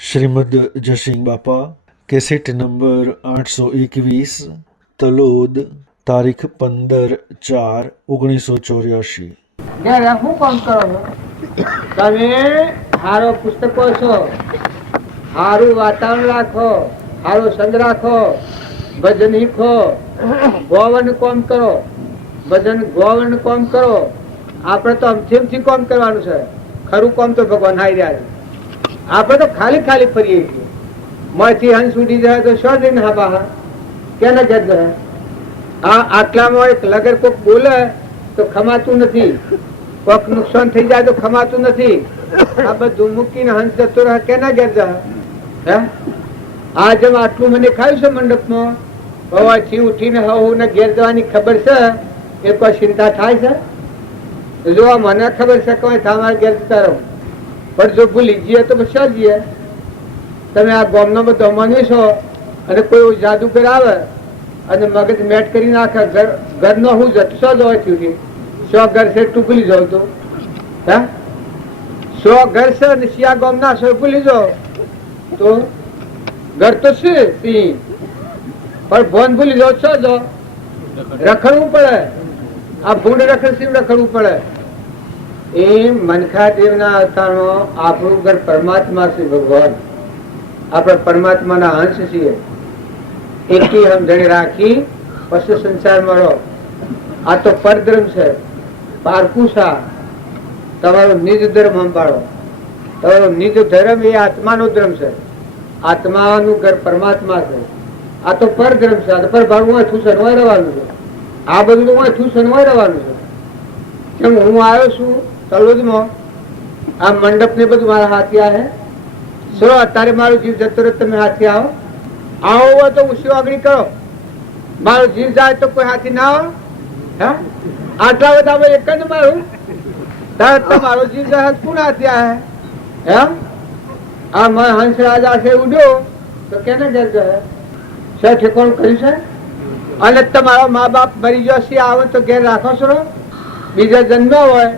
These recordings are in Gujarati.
શ્રીમદ જયસિંહ બાપા કેસેટ નંબર 821 તલોદ તારીખ 15/4/1984। શું કામ કરો છો તમે? હારો પુસ્તકો છો, હારું વાતાવરણ રાખો, હારો સંગ રાખો, ભજન શીખો, ગોવન કોમ કરો, ભજન ગોવન કોમ કરો। આપણે તો અમથી કોમ કરવાનું છે, ખરું કોમ તો ભગવાન હાઈ રહ્યા છે। આપણે તો ખાલી ખાલી ફરીએ છીએ। મોંથી હંસ ઉડી જાય તો શો જઈને હા બહાર કેને ઘેર જાય? આ આટલામાં એક લગર કોક બોલે તો ખમાતું નથી, કોક નુકસાન થઈ જાય તો ખમાતું નથી। આ બધું મૂકીને હંસ જતો રહે કેના ઘેર જાય? હે આ જેમ આટલું મને ખાયું છે મંડપમાં, હવાથી ઉઠીને હું ઘેર જવાની ખબર છે એ કોઈ ચિંતા થાય છે? જો મને ખબર છે કે તમારે ઘેર જતા રહું, પણ જો ભૂલી જઈએ તો પછી જઈએ। તમે આ ગામનો બધો માની છો અને કોઈ જાદુગર આવે અને મગજ મેટ કરી નાખે, ઘરનો હું જટશો જ હોય થયું 100 ઘર છે તું ભૂલી જાવ તો હે 100 ઘર છે અને શિયા ગામ ના 100 ભૂલી જાવ તો ઘર તો છે સિંહ, પણ ભોન ભૂલી જાવ છો જો રખડવું પડે। આ ભૂંડ રખડ સિંહ રખડવું પડે। એ મનખા દેવના અવતારમાં આપણું ઘર પરમાત્મા છે, ભગવાન આપણે પરમાત્માના અંશ છીએ। એકી સમજણ રાખી પશુ સંસારમાં રહો। આ તો પરધર્મ છે, પારકુશા તમારો નિજ ધર્મ સંભાળો। તમારો નિજ ધર્મ એ આત્માનો ધર્મ છે, આત્માનું ઘર પરમાત્મા છે। આ તો પરધર્મ છે, આ તો પરભાગમાં હોય સનવાઈ રહેવાનું છે। આ બધું હોય સનવાઈ રહેવાનું છે। કેમ હું આવ્યો છું તલોદમાં, આ મંડપ ને બધું મારા હાથી આવે સરો અત્યારે મારો જીવ જતો રહે તમે હાથી આવો હોય તો ઉસી આગળી કરો, મારો જીવ જાય તો કોઈ હાથી ના આવે? આટલા બધા એક જ મારું તમારો જીવ જાય કોણ હાથી આવે? એમ આ હંસ રાજા છે ઉડ્યો તો કેને ઘેર જાય? છે ઠેકાણું કર્યું છે? અને તમારો મા બાપ મરી જશે આવે તો ઘેર રાખો છો? બીજા જન્મ હોય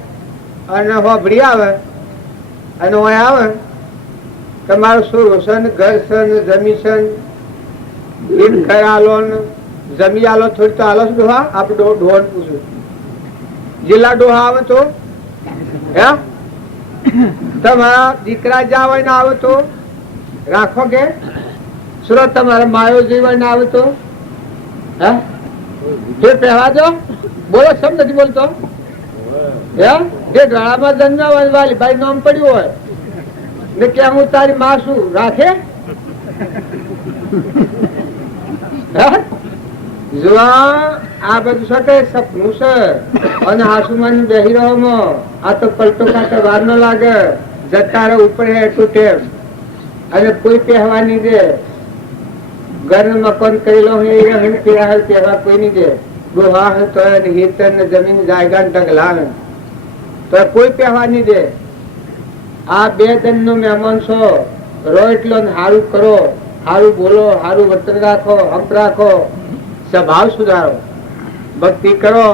અને હોબડી આવે અને હોય આવે તમારું શું રોશન ઘર સન જમી સન આલો જમી આલો થોડી તો આલો ડોહા આપણે ડોહા પૂછું જિલ્લા ડોહા આવે તો હે તમારા દીકરા જ્યાં હોય ને આવે તો રાખો કે સુરત તમારા માયો જીવન ને આવે તો હે પહેવા દો? બોલો સમ નથી બોલતો જે ગળામાં જન્મ્યા વાલી ભાઈ નામ પડ્યું હોય ને કે હું તારી માં શું રાખે? જો આ બધું છે સપનું છે અને આસુમાન બેહી રહો આ તો પલટો કાંટો વાર ન લાગે, જતા રહે ઉપર એટલું ટેમ અને કોઈ પહેવાની દે। ઘર મકાન કરેલો પહેવા કોઈ નહીં દે, ડોહા તો હિતર ને જમીન જાયગા ઢગલા તો કોઈ પહેવા નહીં દે। આ 2 દિન નો મહેમાન છો, રો એટલો સારું કરો, સારું બોલો, સારું વર્તન રાખો, હંપ રાખો, સ્વભાવ સુધારો, ભક્તિ કરો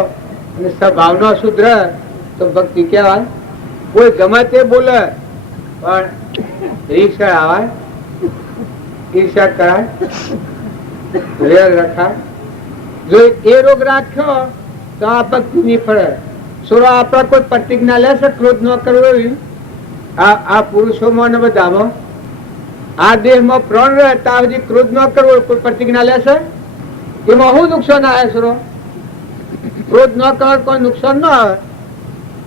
અને સ્વભાવ નો સુધરે તો ભક્તિ કહેવાય। કોઈ ગમે તે બોલે પણ ઈર્ષા આવે, ઈર્ષા કરાય, રેર રખાય। જો એ રોગ રાખ્યો તો આ ભક્તિ નહીં ફળે। સુરો આપડે કોઈ પ્રતિજ્ઞા લેશે ક્રોધ ન કરવો, આ પુરુષોમાં ને બધામાં આ દેહમાં પ્રાણ રહે ત્યાં સુધી ક્રોધ ન કરવો કોઈ પ્રતિજ્ઞા લેશે? એમાં શું નુકસાન આવે? સુરો ક્રોધ ન કરે કોઈ નુકસાન ન આવે।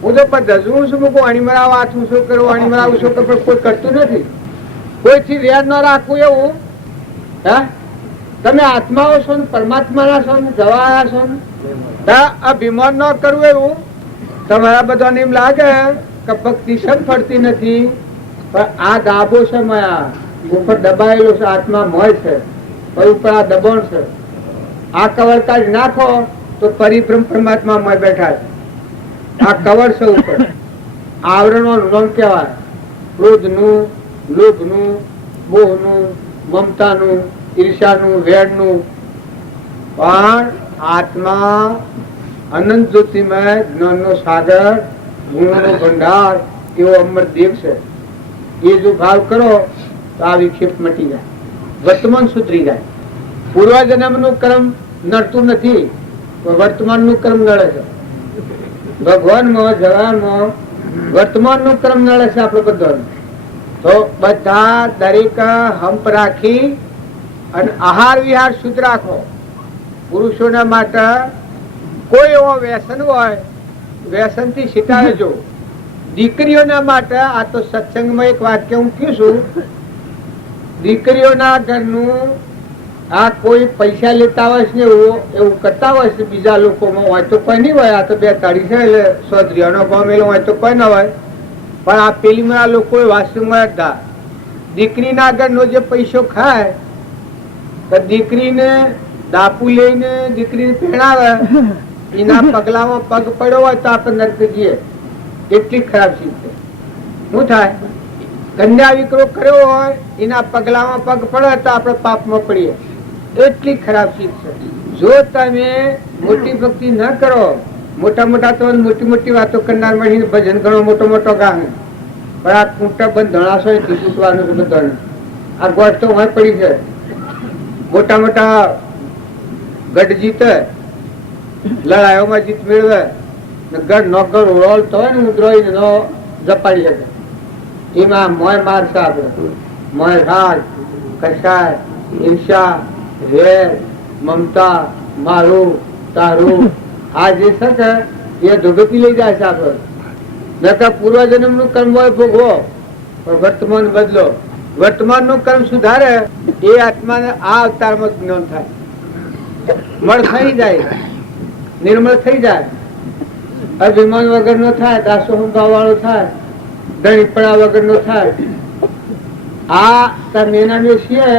હું તો પણ ધજવું છું મૂકું અણી મરાવ આઠું શું કરું અણી મરાવું શું કરું કોઈ કરતું નથી। કોઈથી વેર ન રાખવું એવું હે? તમે આત્માઓ છો ને પરમાત્માના છો ને જવાયા છો ને અભિમાન ન કરવું એવું તમારા બધાને એમ લાગે કે ભક્તિ સમ ફરતી નથી, પણ આ દાબો છે માયા ઉપર દબાયેલો છે, આત્મા મોય છે પણ ઉપર આ દબાણ છે। આ કવર કાઢી નાખો તો પરિભ્રમ પરમાત્મા મોય બેઠા છે। આ કવર છે ઉપર આવરણો રંગ કહેવાય, ક્રોધનું, લોભનું, મોહનું, મમતાનું, ઈર્ષાનું, વેરનું, પણ આત્મા અનંત જ્યોતિમય જ્ઞાનનો સાગર, ગુણોનો ભંડાર એવો અમર દેવ છે। એ જો ભાવ કરો તો આ વિક્ષેપ મટી જાય, વર્તમાન સુધરી જાય. પૂર્વજન્મનું કર્મ નડતું નથી, વર્તમાનનું કર્મ નડે છે. ભગવાનમાં જવામાં વર્તમાનનું કર્મ નડે છે આપણે બધાનું. તો બધા દરેક હંપ રાખી અને આહાર વિહાર શુદ્ધ રાખો. પુરુષોના માટે કોઈ એવો વ્યસન હોય વ્યસન થી શીટાડજો. દીકરીઓના માટે આ તો સત્સંગમાં એક વાક્ય હું કહું છું. દીકરીઓના ઘરનું આ કોઈ પૈસા લેતા હોય છે ને એવું કરતા હોય છે બીજા લોકોમાં હોય તો કોઈ નહીં હોય. આ તો 42 છે એટલે સોદરીઓનો ગમેલો હોય તો કોઈ ના હોય. પણ આ પેલીમાં લોકો વાસ્તવમાં હતા દીકરીના ઘરનો જે પૈસો ખાય તો દીકરીને દાપુ લઈને દીકરીને પહેણાવે, એના પગલામાં પગ પડ્યો હોય તો આપણે નરક જઈએ. એટલી ખરાબ ચીજ છે. શું થાય? કન્યા વિકરો કર્યો હોય એના પગલામાં પગ પડે તો આપણે પાપમાં પડીએ. એટલી ખરાબ ચીજ છે. જો તમે મોટી ભક્તિ ન કરો, મોટા મોટા તો મોટી મોટી વાતો કરનાર મળીને ભજન ઘણો મોટો મોટો ગામે, પણ આ કૂંટા બંધ ધણાશો એથી તૂટવાનું છે બધાને. આ ગોઠ તો હોય પડી છે. મોટા મોટા ગઢ જીતે, લડાઈઓમાં જીત મેળવે, ગઢ નો ગઢ રોલતો હોય ને ઉધરોઈને નો ઝપાડી શકે. એમાં મોય મારશે આપણે, મોય રાગ, કસાય, ઈર્ષા, વેર, મમતા, મારું તારું, આ જે છે કે એ ધોગતી લઈ જાય છે આપણે. નકર પૂર્વજન્મ નું કર્મ હોય ભોગવો, પણ વર્તમાન બદલો. વર્તમાન નું કર્મ સુધારે એ આત્માને આ અવતારમાં જ્ઞાન થાય, મળ થઈ જાય, નિર્મળ થઈ જાય, અભિમાન વગર નો થાય, દાસોહંભાવ વાળો થાય, ધણીપણા વગર નો થાય. આ તમે એના છીએ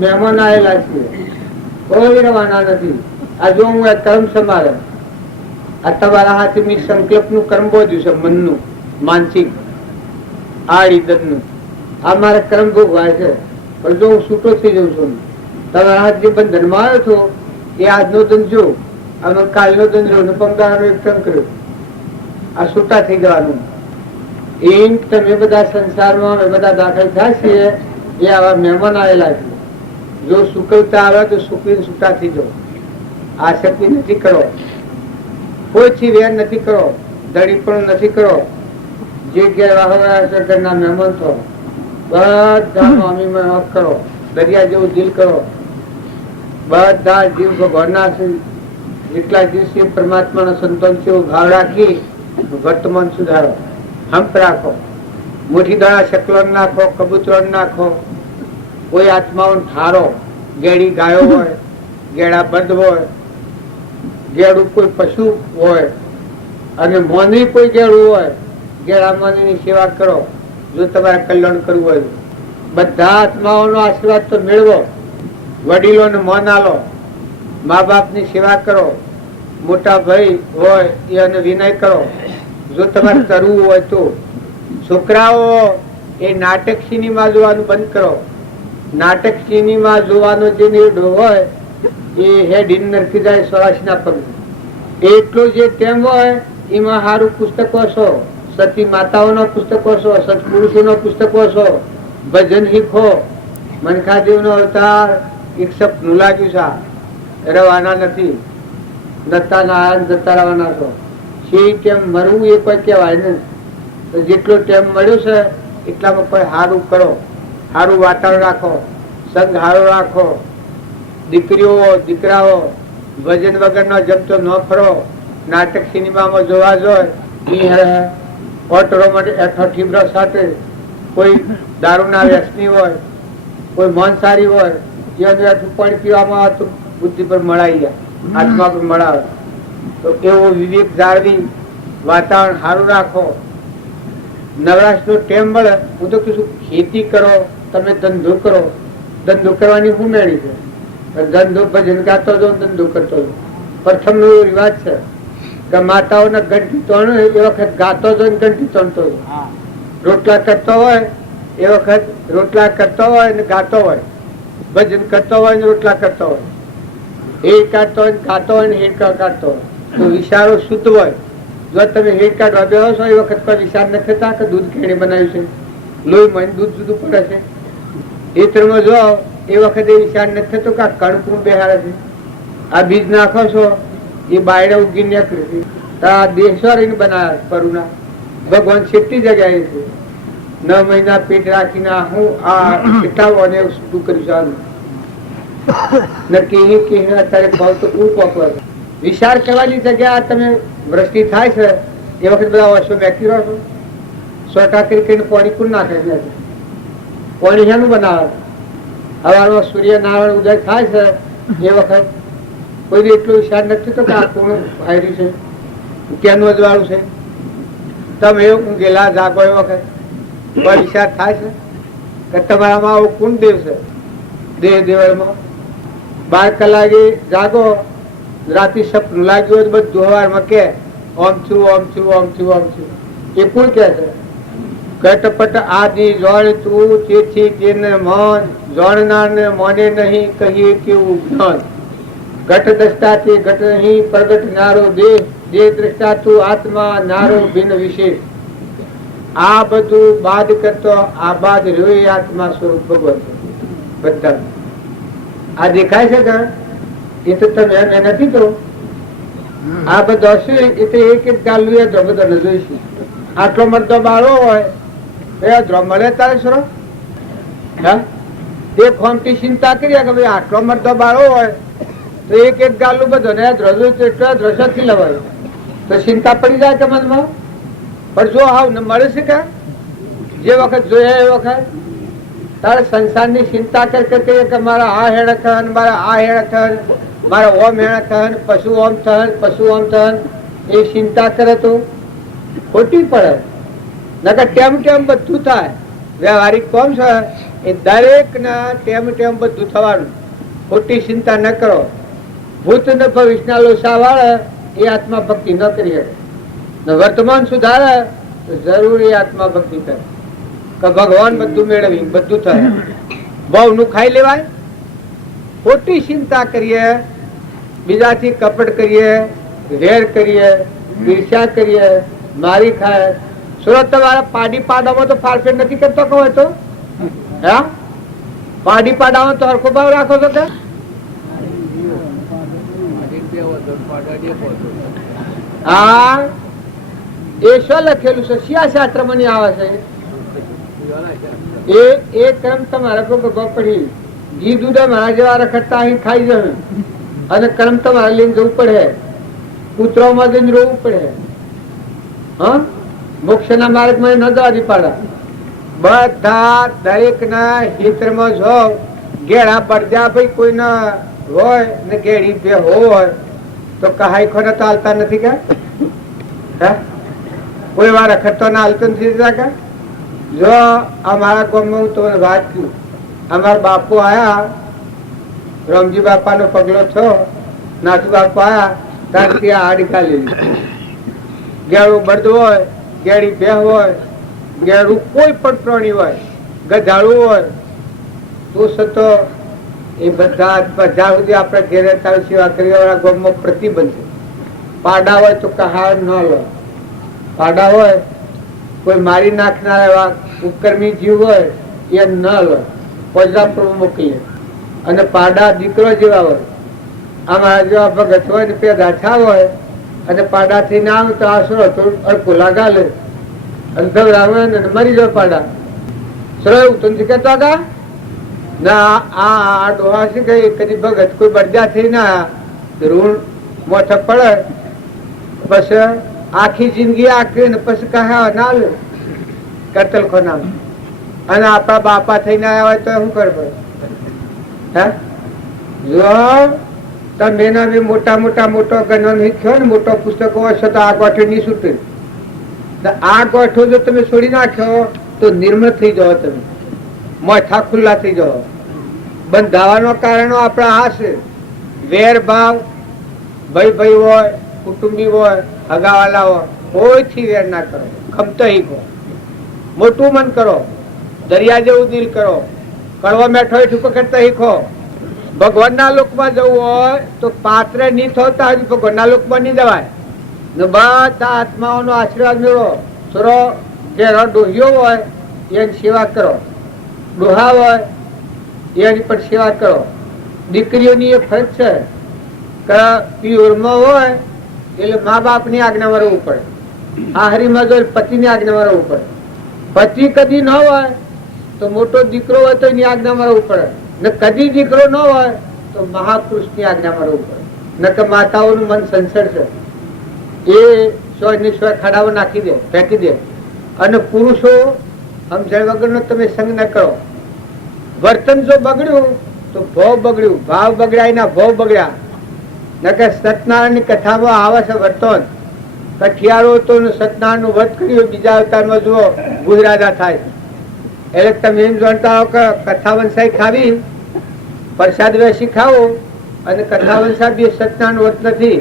મહેમાન આવેલા છીએ, કોઈ રવાના નથી. આ જો હું કર્મ સમારે, આ તમારા હાથે મેં સંકલ્પ નું કર્મ બોધ્યું છે, મનનું, માનસિક, આડી દનનું. આ મારા કર્મ ભોગવાય છે. પણ જો હું છૂટો થઈ જાઉં છું, તમારા હાથ જે બંધનમાં આવ્યો છો એ આજનો ધંધો, આનો કાલનો ધંધો, પમદારનો એક ટન કર્યો, આ છૂટા થઈ જવાનું. એમ તમે બધા સંસારમાં અમે બધા દાખલ થાય છીએ એ આવા મહેમાન આવેલા છે. જો સુકવતા આવે તો સુકવીને છૂટા થઈ જાઓ. આસક્તિ નથી કરો, કોઈથી વેર નથી કરો, દડીપણું નથી કરો. જે ઘરના મહેમાન છો બધા સ્વામી કરો, દરિયા જેવું દિલ કરો. બધા જીવ ભગવાનના છે, જેટલા જીવ છે પરમાત્માનો સંતોન છે એવો ભાવ રાખી વર્તમાન સુધારો, હંપ રાખો. મોટી દાણા શકલો નાખો, કબૂતરો નાખો. કોઈ આત્માઓ ઠારો, ગેડી ગાયો હોય, ગેડા બધ હોય, ગેડું કોઈ પશુ હોય અને મોની કોઈ ગેડું હોય, ગેડા મોની સેવા કરો. જો તમારે કલ્યાણ કરવું હોય બધા આત્માઓનો આશીર્વાદ તો મેળવો. વડીલોને મોન આલો, મા બાપની સેવા કરો, મોટા ભાઈ હોય એને વિનય કરો. જો તમારે કરવું હોય તો છોકરાઓ એ નાટક સિનેમા જોવાનું બંધ કરો. નાટક સિનેમા જોવાનો જે નિર્ણય હોય એ હેડ ઇન નરકી જાય 84 પગ. એટલો જે ટેમ હોય એમાં સારું પુસ્તકો છો, સતી માતાઓના પુસ્તકો છો, સત્પુરુષોના પુસ્તકો છો, ભજન શીખો. મનખાદેવનો અવતાર એક સપનું લાગ્યું છે, રવાના નથી. નતા નારાયણ જતા રવાના છો. જે ટેમ મરવું એ કોઈ કહેવાય ને. જેટલો ટેમ મળ્યો છે એટલામાં કોઈ સારું કરો, સારું વાતાવરણ રાખો, સંગ સારો રાખો. દીકરીઓ દીકરાઓ ભજન વગરનો જમતો ન ફરો. નાટક સિનેમામાં જોવા જોઈએ ઓટરો માટે ઠીબરા સાથે કોઈ દારૂના વ્યસની હોય, કોઈ માંસાહારી હોય, પાણી પીવામાં તો બુદ્ધિ પર મળાઈ જાય, આત્મા પર મળાવે. તો એવો વિવેક જાળવી વાતાવરણ સારું રાખો. નવરાશ નો ટેમ મળે. હું તો કીધું ખેતી કરો, તમે ધંધો કરો. ધંધો કરવાની શું મેળી છે? ધંધો ભજન ગાતો જો ધંધો કરતો જો. પ્રથમ નો રિવાજ છે કે માતાઓના ઘંટી તોણ એ વખત ગાતો જો ઘંટી તોણતો. રોટલા કરતો હોય એ વખત રોટલા કરતો હોય ને ગાતો હોય, ભજન કરતો હોય ને રોટલા કરતો હોય, હેડ કાઢતો હોય ગાતો હોય ને હેડ કાઢતો હોય. તો વિચારો શુદ્ધ હોય. જો તમે હેડ કાઢવા બેસો છો એ વખત કોઈ વિચાર નથી થતા કે દૂધ કેણે બનાવ્યું છે, લોહીમાં દૂધ જુદું પડે છે. ખેતરમાં જો એ વખતે વિચાર નથી થતો કે આ કણકું બેહાડે છે, આ બીજ નાખો છો એ બાયડે ઉગી નીકળે છે. આ દેશવાળીને બનાવ્યા કરુણા ભગવાન છેટલી જગ્યાએ છે. 9 મહિના પેટ રાખીને હું આ કેટલાઓને શું કર્યું સારું નક્કી કે અત્યારે ભાવ તો શું પકવા વિચાર કરવાની જગ્યા તમે વૃષ્ટિ થાય છે એ વખત બધા વર્ષો બેસી રહો છો. 100 કરીને પાણી કુલ નાખે છે. પાણી શાનું બનાવે? હવારમાં સૂર્યનારાયણ ઉદય થાય છે એ વખત કોઈને એટલો વિચાર નથી તો કે આ કોણ હાર્યું છે, ક્યાંનું અજવાળું છે. તમે ઊંઘેલા જાગો એ વખત કોઈ વિચાર થાય છે કે તમારામાં આવું કોણ દેવ છે? દેહ દેવળમાં 12 કલાકે જાગો, રાતે સપનું લાગ્યું હોય તો બધું હવારમાં કે ઓમ છું ઓમ છું ઓમ છું ઓમ છું. એ કોણ કે છે? ઘટપટ આદિ જોણ તું તેથી તેને મન જોણનાર ને મોને નહીં કહીએ કેવું જ્ઞાન. ઘટ દ્રષ્ટા તે ઘટ નહીં પ્રગટ નારો દેહ, દેહ દ્રષ્ટા તું આત્મા નારો ભિન્ન વિશેષ. આ બધું બાદ કરતો આ બાદ રહ્યો આત્મા સ્વરૂપ ભગવાન બધા. આ દેખાય છે કે એ તો તમે એમ નથી તો આ બધો હશે એ તો એક એક ગાલું એ બધા ન જોઈશું. આટલો મરદો બાળો હોય મળે તારે સરો એક ખોમટી ચિંતા કરીએ કે ભાઈ આટલો મરદો બાળો હોય તો એક એક ગાલું બધો ને દ્રશ્યથી લવાય તો ચિંતા પડી જાય કે મનમાં. પણ જો હાવ ને મળે છે કે જે વખત જોયા એ વખત તારે સંસારની ચિંતા કરીએ કે મારા આ હેડખન મારા આ હેડખન મારા ઓમ હેડખન પશુ ઓમ થન પશુ ઓમ થન એ ચિંતા કરે તો ખોટી પડે. નકર ટેમ ટેમ બધું થાય. વ્યવહારિક કોમ છે એ દરેક ના ટેમ ટેમ બધું થવાનું. ખોટી ચિંતા ન કરો. ભૂત ને ભવિષ્યના લોસા વાળે એ આત્મા ભક્તિ ન કરી શકે. વર્તમાન સુધારે તો જરૂર એ આત્મા ભક્તિ કરે કે ભગવાન બધું મેળવી બધું થાય. બહુ નું ખાઈ લેવાય. ખોટી ચિંતા કરીએ, બીજાથી કપટ કરીએ, વેર કરીએ, ઈર્ષ્યા કરીએ, મારી ખાય. સુરત તમારા પાડી પાડામાં તો ફારફેર નથી કરતો કહો તો હા પાડી પાડામાં તો હરખો ભાવ રાખો છો કે હા એ શું લખેલું છે? શાસ્ત્ર માં આવે છે એ કર્મ તમારે પડી ઘી દૂધ મારા જેવા રખડતા અહીં ખાઈ જવું અને કર્મ તમારે લઈને જવું પડે. કૂતરોમાં જઈને રોવું પડે. હા મોક્ષ ના માર્ગ માં ન જવા પાડા. બધા દરેક ના હિતમાં જો ગેડા પડ્યા ભાઈ કોઈ ના હોય ને ગેડી બે હોય તો કહાઈ ખોને તો હાલતા નથી કે કોઈ વાર રખડતો ના હાલતો નથી કે જો અમારા ગામમાં હું તમને વાત કરું. અમારા બાપુ આયા રામજી બાપા નો પગલો થયો, નાથુ બાપુ આયા ત્યારથી આડી લીધી. ગેડું બળદ હોય, ગેડી બે હોય, ગેડું કોઈ પણ પ્રાણી હોય, ગધાડું હોય તો સતો એ બધા સુધી આપણે ઘેરે સેવા કરી વાળા ગામમાં પ્રતિબંધ છે. પાડા હોય તો કહાર ન લો. પાડા હોય કોઈ મારી નાખનાર એવા ઉપકર્મી જીવ હોય એ ન લો. પોજરા પર મોકલીએ. અને પાડા દીકરો જેવા હોય, અમારા જેવા ભગત હોય ને પેદા થયા હોય અને પાડા થી ના આવે તો આશરો અડકો લાગાલે મરી જાય પાડા. સરળ ઉત્તમ કેતા હતા ના આ ડોહા છે કદી ભગત કોઈ બરજા થઈ ના ઋણ મોઠ પડે પછી આખી જિંદગી આખી ને પછી કહા ના લે કરતલ ખોના. અને આપણા બાપા થઈને આવ્યા હોય તો શું કરવું? જો તમે એના બી મોટા ગણન થયો ને મોટો પુસ્તકો હશે તો આ ગોઠવી નહીં છૂટે. આ ગોઠો જો તમે છોડી નાખ્યો તો નિર્મળ થઈ જાઓ. તમે મોઠા ખુલ્લા થઈ જાઓ. બંધાવાનો કારણો આપણા આ છે. વેર ભાવ ભાઈ હોય, કુટુંબી હોય, હગાવાલા હોય, કોઈથી વેર ના કરો. ગમતો હીકો, મોટું મન કરો, દરિયા જેવું દિલ કરો, કડવો મેઠો ઠૂકો કરતા શીખો. ભગવાન ના લોક માં જવું હોય તો પાત્ર નહીં થતા હજુ ભગવાન ના લોક માં નહીં જવાય. બધા આત્માઓ નો આશીર્વાદ મેળવો. સરો જે ડોહિયો હોય એની સેવા કરો. ડોહા હોય એની પણ સેવા કરો. દીકરીઓની એ ફરજ છે કે પિયોરમાં હોય એટલે મા બાપ ની આજ્ઞામાં રહેવું પડે. આહરીમાં જો પતિની આજ્ઞામાં રહેવું પડે. પતિ કદી ન હોય તો મોટો દીકરો હોય તો એની આજ્ઞામાં રહેવું પડે. ને કદી દીકરો ન હોય તો મહાપુરુષની આજ્ઞામાં રહેવું પડે. ન કે માતાઓનું મન સંસર છે એ સ્વની સ્વ ખાડામાં નાખી દે, ફેંકી દે. અને પુરુષો સમજણ વગરનો તમે સંગ ન કરો. વર્તન જો બગડ્યું તો ભાવ બગડ્યું, ભાવ બગડ્યા એના ભાવ બગડ્યા. નકે સત્યનારાયણ ની કથામાં આવે છે વર્તન. કઠિયારો તો સત્યનારાયણ નું વ્રત કર્યું, બીજા અવતારમાં જુઓ ગુજરાતા થાય. એટલે તમે એમ જાણતા હો કે કથા વંશાઈ ખાવી, પ્રસાદ વેસી ખાવો અને કથા વંશા બી સત્યનારાયણ વ્રત નથી.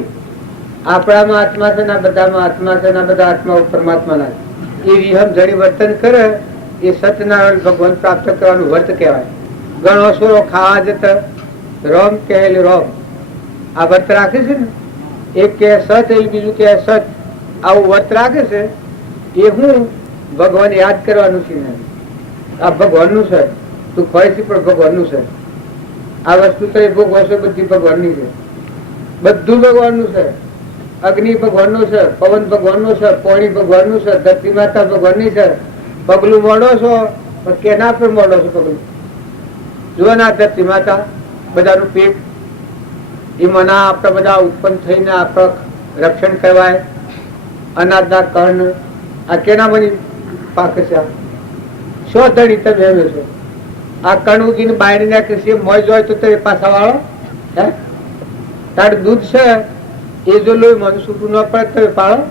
આપણામાં આત્મા છે, ના બધામાં આત્મા છે, ના બધા આત્મા પરમાત્મા ના. એ વિહમ જડી વર્તન કરે એ સત્યનારાયણ ભગવાન પ્રાપ્ત કરવાનું વ્રત કહેવાય. ઘણો સોરો ખાવા જતા રોમ કહેલું રોમ આ વ્રત રાખે છે ને, એક કે સત એ બીજું કે સત, આવું વ્રત રાખે છે. એ હું ભગવાન યાદ કરવાનું છે. આ ભગવાનનું છે, તું ખોય છે પણ ભગવાનનું છે. આ વસ્તુ તો એ ભોગવશો બધી ભગવાનની છે, બધું ભગવાનનું છે. અગ્નિ ભગવાનનું છે, પવન ભગવાનનું છે, પાણી ભગવાનનું છે, ધરતી માતા ભગવાનની છે. પગલું મોડો છો પણ કેના પર મોડો છો પગલું? જુઓ ના ધરતી માતા બધાનું પેટ એ મના આપણા બધા ઉત્પન્ન થઈને આપણા રક્ષણ કરવાય. અનાજના કર્ણ આ કેના બની પાકે છે? શો ધણી તમે એમ છો? આ કણ ઉગીને બહાર નાખે છે, મોજ હોય તો એ પાછા વાળો હે? તારું દૂધ છે એ જો લોહી મન છૂટું ન પડે તો પાડો.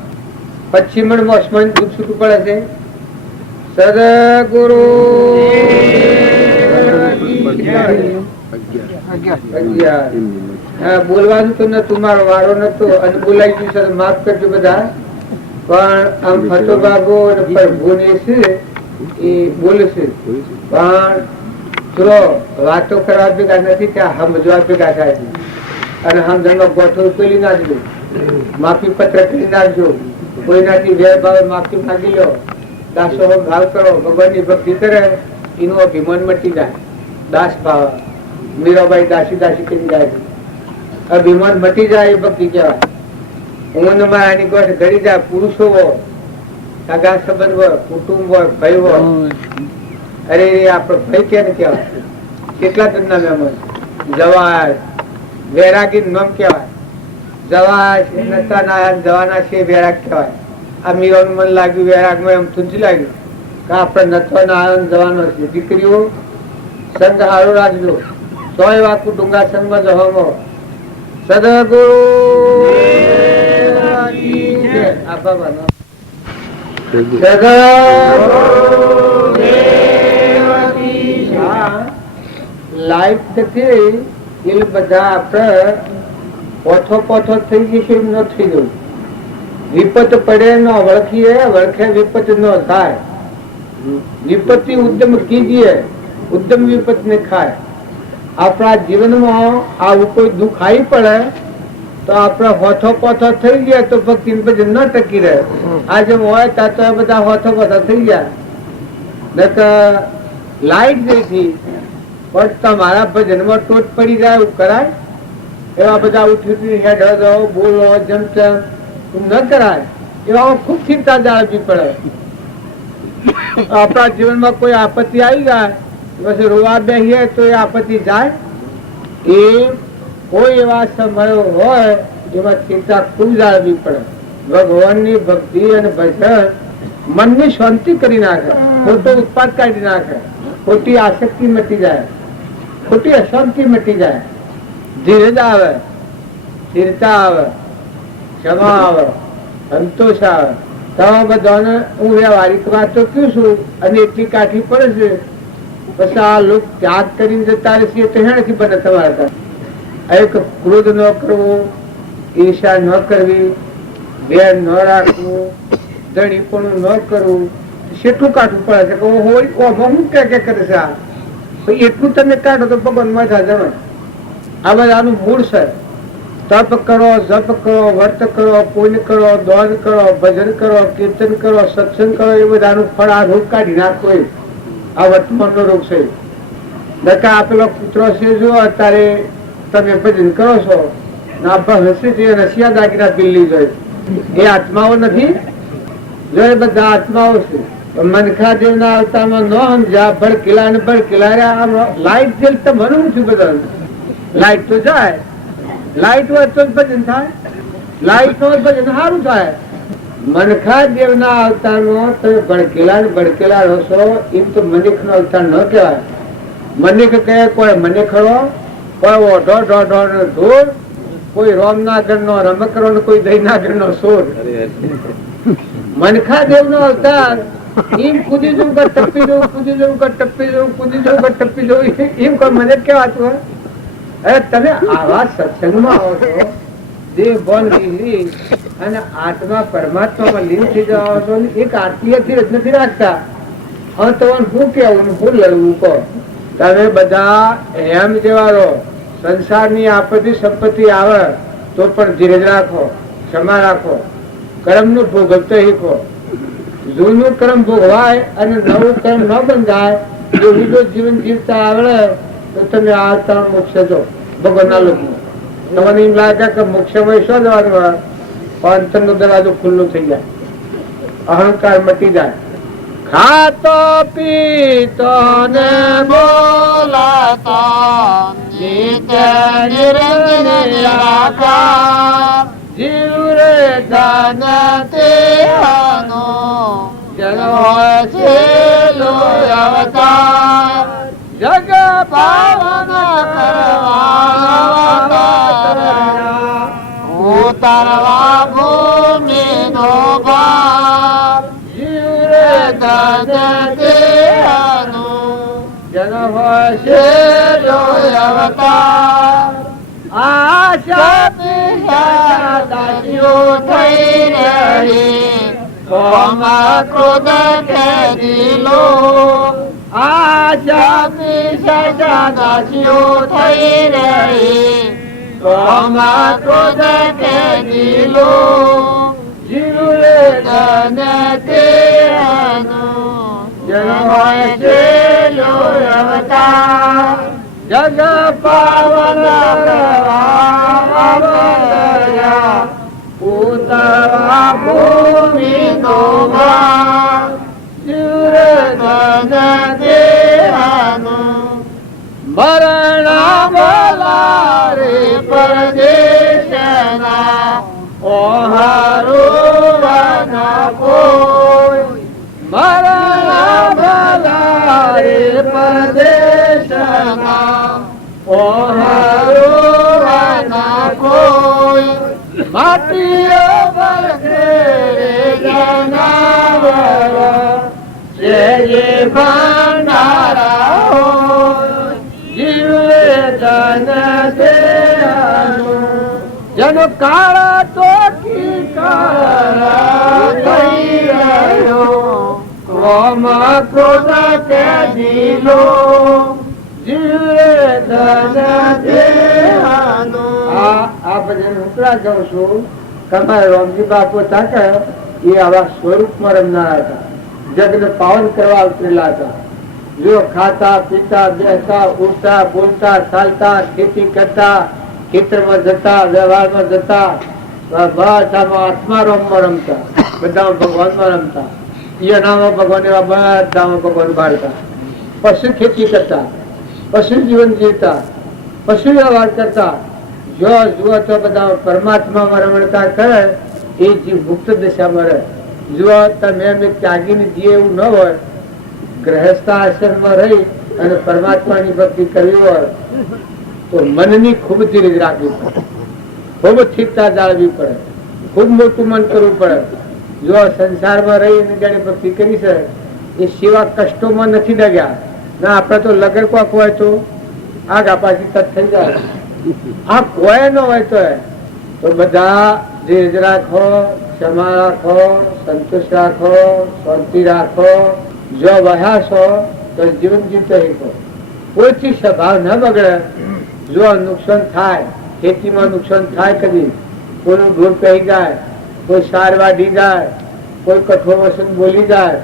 પછી મણ મોસમાં દૂધ છૂટું પડે છે. સદગુરુ બોલવાનું તો નતું, મારો વારો નતો અને બોલાઈ ગયું છે, માફ કરજો બધા. પણ આમ ફતો બાબો પ્રભુને છે એ બોલે છે, પણ જો વાતો કરવા ભેગા નથી ત્યાં સમજવા ભેગા થાય છે. અને સમજણમાં ગોઠો પેલી નાખજો, માફી પત્ર કરી નાખજો. કોઈનાથી વેરભાવે માફી માંગી લો, દાસો ભાવ કરો, ભગવાનની ભક્તિ કરે, એનું અભિમાન મટી જાય. દાસ ભાવ મીરાબાઈ દાસી દાસી કરી જાય છે, અભિમાન મટી જાય એ ભક્તિ કહેવાય. હું મારાની ગોઠ ઘડી જાય. પુરુષો હોય, સગા સંબંધ હોય, કુટુંબ હોય, ભાઈ હોય. અરે આપડો ભાઈ કેને કહેવાય? કેટલા ધંધા મહેમાન જવાય વૈરાગી નામ કહેવાય. જવાના છે વૈરાગ કહેવાય. આ મીરાનું મન લાગ્યું વૈરાગમાં, એમ તુંજી લાગ્યું કે આપણે નથવાના આનંદ જવાનો છે. દીકરીઓ સંગ હારો રાખજો, સોય વાકુ ડુંગા સંગમાં જવાનો. સદગુરુ લાઈફ થતી એ બધા આપણે પોથો પોથો થઈ જશે એમ ન થઈ જવું. વિપત પડે ન વળખીએ, વળખે વિપત ન થાય. વિપત્તિ ઉદ્યમ કીજીએ, ઉદ્યમ વિપત ને ખાય. આપણા જીવનમાં આવું કોઈ દુઃખ આવી પડે તો આપણે હોથો પોથો થઈ ગયા તો ભક્તિ પછી ન ટકી રહે. આજે હોય ત્યાં તો બધા હોથો પોથો થઈ ગયા. લાઈટ જઈથી પણ તમારા ભજનમાં ટોટ પડી જાય એવું કરાય? એવા બધા ઉઠી હેડ બોલો જમચમ ન કરાય. એવા ખુબ ચિંતા જાળવી પડે. આપણા જીવનમાં કોઈ આપત્તિ આવી જાય પછી રોવા બેસીએ તો એ આપત્તિ જાય. એ કોઈ એવા સમયો હોય એમાં ચિંતા ખૂબ જાળવી પડે. ભગવાનની ભક્તિ અને ભજન મનની શાંતિ કરી નાખે, ખોટો ઉત્પાદ કાઢી નાખે, ખોટી આસક્તિ મટી જાય, ખોટી અશાંતિ મટી જાય. ધીરજ આવે, સ્થિરતા આવે, ક્ષમા આવે, સંતોષ આવે. તમે બધાને હું વ્યવહારિક વાતો કહું છું અને એટલી કાઠી પડે છે. પછી આ લોક ત્યાગ કરીને જતા રહેશે તો હેણથી બને તમારા. એક ક્રોધ ન કરવો, ઈર્ષા ન કરવી, વેર ન રાખવું, ધણીપણું ન કરવું. કેટલું કાઢવું પડે છે કે હું કે કરે છે. આ એટલું તમે કાઢો તો ભગવાન મજા જમે. આ બધાનું મૂળ છે. તપ કરો, જપ કરો, વર્ત કરો, પુણ્ય કરો, દોડ કરો, ભજન કરો, કીર્તન કરો, સત્સંગ કરો. એ બધાનું ફળ આ રોગ કાઢી નાખો. આ વર્તમાનનો રોગ છે. નકા આપેલો કૂતરો છે જો અત્યારે તમે ભજન કરો છો રશિયા દાગીના દિલ્હી જોઈ એ આત્માઓ નથી જો એ બધા આત્માઓ છે. મનખા દેવના અવતારમાં ન સમજ્યા ભડકેલા ને ભડકેલા લાઈટ જેલ તો મનું છું બધા લાઈટ તો જાય લાઈટ હોય તો જ ભજન થાય લાઈટ નો ભજન સારું થાય. મનખા દેવના અવતારમાં તમે ભડકેલા ને ભડકેલા રહશો એમ તો મનિક નો અવતાર ન કહેવાય. મનિક કહે કોઈ મનિખડો કોઈ ઓઢો ઢોઢો નો ઢોર કોઈ રોમના ઘર નો રમકરો ને કોઈ દહીના ઘર નો સોર. મનખા દેવ નો અવતાર એમ કૂદી જવું કે ટપ્પી જવું કૂદી જવું કે ટપ્પી જવું કૂદી જવું કે ટપ્પી જવું એમ કોઈ મને કહેવાતું હોય. અરે તમે આવા સત્સંગમાં આવો છો દેહ બોલ અને આત્મા પરમાત્મામાં લીન થઈ જાઓ છો એક આરતીયથી જ નથી રાખતા. હવે તમારે શું કેવું શું લડવું કહો. તમે બધા એમ જેવા રહો સંસારની આપત્તિ સંપત્તિ આવે તો પણ ધીરજ રાખો ક્ષમા રાખો કર્મ નું ભોગવતો શીખો. જૂનું કર્મ ભોગવાય અને નવું કર્મ ન બંધાય જો બીજો જીવન જીવતા આવડે તો તમે આ મોક્ષ જો ભગવાનના લોકો તમને એમ લાગે કે મોક્ષમાં શું જવાનું હોય પણ અંતર નો દરવાજો ખુલ્લો થઈ જાય અહંકાર મટી જાય. ખાતો પીતો ને બોલાતો નિત્ય નિરંજન જીવ રે ધન તે અવતાર જગ પાવન ઉતારવા ભૂમિ નો ભાર જીવ રે ધન તે જન હોય અવતાર. આશા દાસીઓ થઈ રહી કોમ ક્રોધ કે દિલો આશા દાસીઓ થઈ રહી કોમ ક્રોધ કે દિલો જીવ ધન તે જન હોય છે અવતાર જગ પાવન ઉતરવા ભૂમિ નો ભાર મરણ બોલા રે પરદેશના ઓહારુવાના કોઈ મરણ બોલા રે પરદેશના ઓહારુવાના કોઈ માટીઓ બળગે જનાવર જે ભંડારા જીવે ધન જન કાળા તો થઈ રહ્યો ક્રોમ ક્રોધ કે દિલો જીવે ધન આ ભજન ઉપરા જાઉં છું તમારે રામજી બાપુ તાકે એ આવા સ્વરૂપમાં રમનારા હતા. જગને પાવન કરવા ઉતરેલા હતા. જો ખાતા પીતા બેસતા ઉઠતા બોલતા ચાલતા ખેતી કરતા ખેતરમાં જતા વ્યવહારમાં જતા બધામાં આત્મારામમાં રમતા બધામાં ભગવાનમાં રમતા ઈનામાં ભગવાન એવા બધામાં ભગવાન બાળતા. પશુ ખેતી કરતા પશુ જીવન જીવતા પશુ વ્યવહાર કરતા જો જુઓ તો બધા પરમાત્મામાં રમણતા કરે એ જીવ મુક્ત દશામાં રહે. જો તમે એમ ત્યાગીને જીવે એવું ન હોય ગ્રહસ્થ આશ્રમમાં રહી અને પરમાત્માની ભક્તિ કરવી હોય તો મનની ખૂબ ધીરજ રાખવી પડે ખૂબ સ્થિરતા જાળવવી પડે ખૂબ મોટું મન કરવું પડે. જો સંસારમાં રહીને જેને ભક્તિ કરી છે એ સેવા કષ્ટોમાં નથી ડગ્યા ના. આપડે તો લગન કોક હોય તો આગા પાછી તત થઈ જાય. આ કોઈ ન હોય તો બધા ધીરજ રાખો ક્ષમા રાખો સંતોષ રાખો શાંતિ રાખો. જો વહ્યા છો તો જીવન જીવતા શીખો. કોઈથી સ્વભાવ ન બગડે. જો નુકસાન થાય ખેતીમાં નુકસાન થાય કદી કોઈનું ઢોર કહી જાય કોઈ સાર વાઢી જાય કોઈ કઠોર વસન બોલી જાય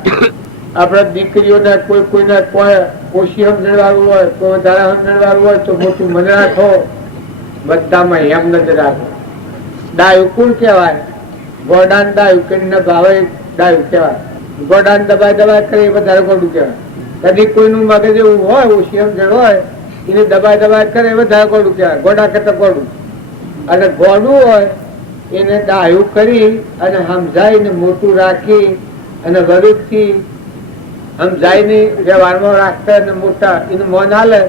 આપણા દીકરીઓને કોઈને કોઈ ઓછી સમજણવાળું હોય, કોઈ વધારે સમજણવાળું હોય તો મોટું મને રાખો, બધામાં એમ નજર રાખો. ડાયું કોણ કહેવાય? ગોડાન ડાયું કે ભાવે ડાયું કહેવાય. ગોડાન દબાય કરે એ વધારે ગોડું કહેવાય. કદી કોઈનું મગજ એવું હોય ઓછી સમજણ હોય એને દબાય કરે એ વધારે ગોડું કહેવાય, ગોડા કરતા ગોડું. અને ગોડું હોય એને ડાયું કરી અને સમજાઈને મોટું રાખી અને વરુદથી સમજાઈને વ્યવહારમાં રાખતા અને મોટા એનું મોન હાલે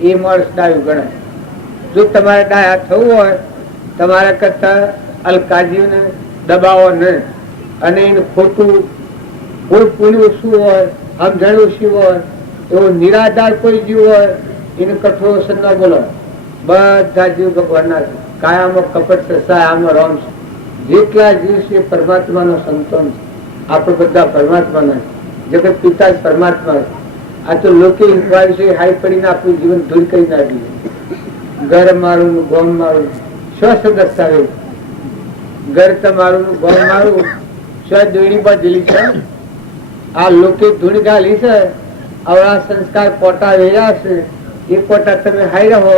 એ માણસ ડાયું ગણાય. જો તમારે ડાયા થવું હોય તમારે કરતા અલકાજીને દબાવો નહીં અને એનું ખોટું કોઈ પુણ્ય ઓછું હોય, સમજણ ઓછી હોય, એવો નિરાધાર કોઈ જીવ હોય એને કઠોર વસન ન બોલો. બધા જીવ ભગવાનના છે. કાયામાં કપટ છે, સાયામાં રોમ છે. જેટલા જીવ છે પરમાત્માનો સંતાન છે. આપણે બધા પરમાત્માના જગત પિતા જ પરમાત્મા છે. આ તો લોકો ઇન્કવાયરી છે હાઈ પડીને આપણું જીવન દૂર કરી નાખ્યું. ઘર મારું, ગોમ મારું, સ્વસ્થ દસ્તાવેજ. ઘર તમારું, ગોમ મારું, સ્વ દોડી પર દિલી છે. આ લોકો ધૂળ ગાલી છે. આવડા સંસ્કાર કોટા રહ્યા છે. એ કોટા તમે હાઈ રહો,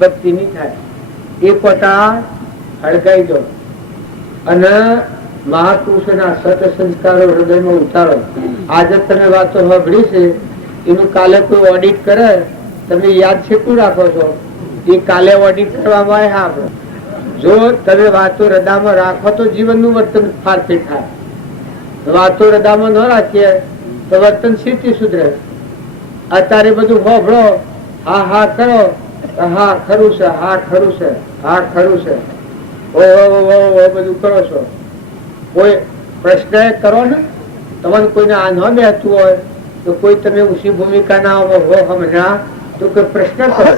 ભક્તિ નહીં થાય. એ કોટા હળગાઈ દો અને મહાપુરુષોના સત સંસ્કારો હૃદયમાં ઉતારો. આજે તમે વાતો સાંભળી છે એનું કાલે કોઈ ઓડિટ કરે, તમે યાદ છેટું રાખો છો એ કાલે ઓડિટ કરવામાં આવે. આપણે જો તમે વાતો હૃદયમાં રાખો તો જીવનનું વર્તન ફારફેર થાય. વાતો હૃદયમાં ન રાખીએ તો વર્તન સીધી સુધરે. અત્યારે બધું હોભળો, હા હા કરો, હા ખરું છે, હા ખરું છે, હા ખરું છે, ઓ બધું કરો છો. કોઈ પ્રશ્ન કરો ને, તમને કોઈને આ ન બેસતું હોય તો કોઈ તમે ઊંચી ભૂમિકા ના હો હમણાં તો કોઈ પ્રશ્ન કરો.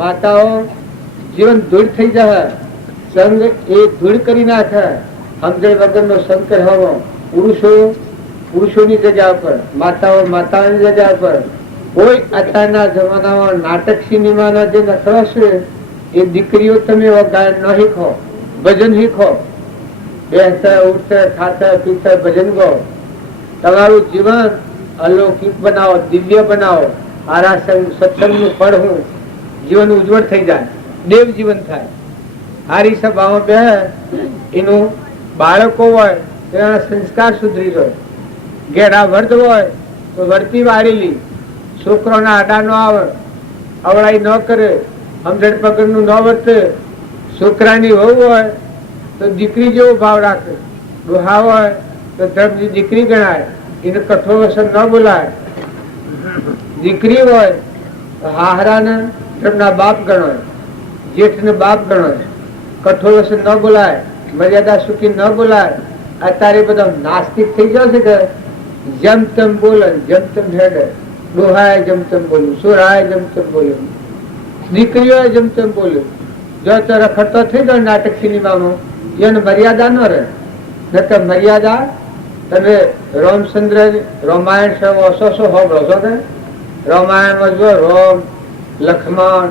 માતાઓ જીવન ધૂળ થઈ જાય, સંગ એ ધૂળ કરી નાખે. સમજણ વગરનો સંગ કરવાનો. પુરુષોની જગ્યા પર, માતાઓની જગ્યા પર. કોઈ અત્યારના જમાનામાં નાટક સિનેમાના જે નખરો છે એ દીકરીઓ તમે ગાયન ન શીખો, ભજન શીખો. બેસતા ઉઠતા ખાતા પીતા ભજન ગો. તમારું જીવન અલૌકિક બનાવો, દિવ્ય બનાવો. આરા સત્સંગનું ફળ હું જીવન ઉજ્જવળ થઈ જાય, દેવ જીવન થાય. હારી સભામાં બે એનું બાળકો હોય એના સંસ્કાર સુધરી જાય. ઘેડા વર્ધ હોય તો વર્તી વાળેલી. છોકરોના આડા ન આવે, અવળાઈ ન કરે, સમજણ પગડનું ન વર્તે. છોકરાની વહુ હોય તો દીકરી જેવો ભાવ રાખે. ડોહા હોય તો ધર્મની દીકરી ગણાય, એને કઠોર વસન ન બોલાય. દીકરી હોય તો હાહરાને ધર્મના બાપ ગણાય, જેઠને બાપ ગણાય. કઠોર વસન ન બોલાય, મર્યાદા સુખી ન બોલાય. અત્યારે બધા નાસ્તિક થઈ ગયો છે કે જેમ તેમ બોલે, જેમ તેમ હેડે. ડોહાએ જેમ તેમ બોલ્યું, સુરાએ જેમ તેમ બોલ્યું, દીકરીઓએ જેમ તેમ બોલ્યું. જો તો રખડતો થઈ ગયો નાટક સિનેમામાં, એને મર્યાદા ન રહે. નકર મર્યાદા તમે રામચંદ્ર રામાયણ ઓછો હોબળો છો ને. રામાયણમાં જો રામ, લક્ષ્મણ,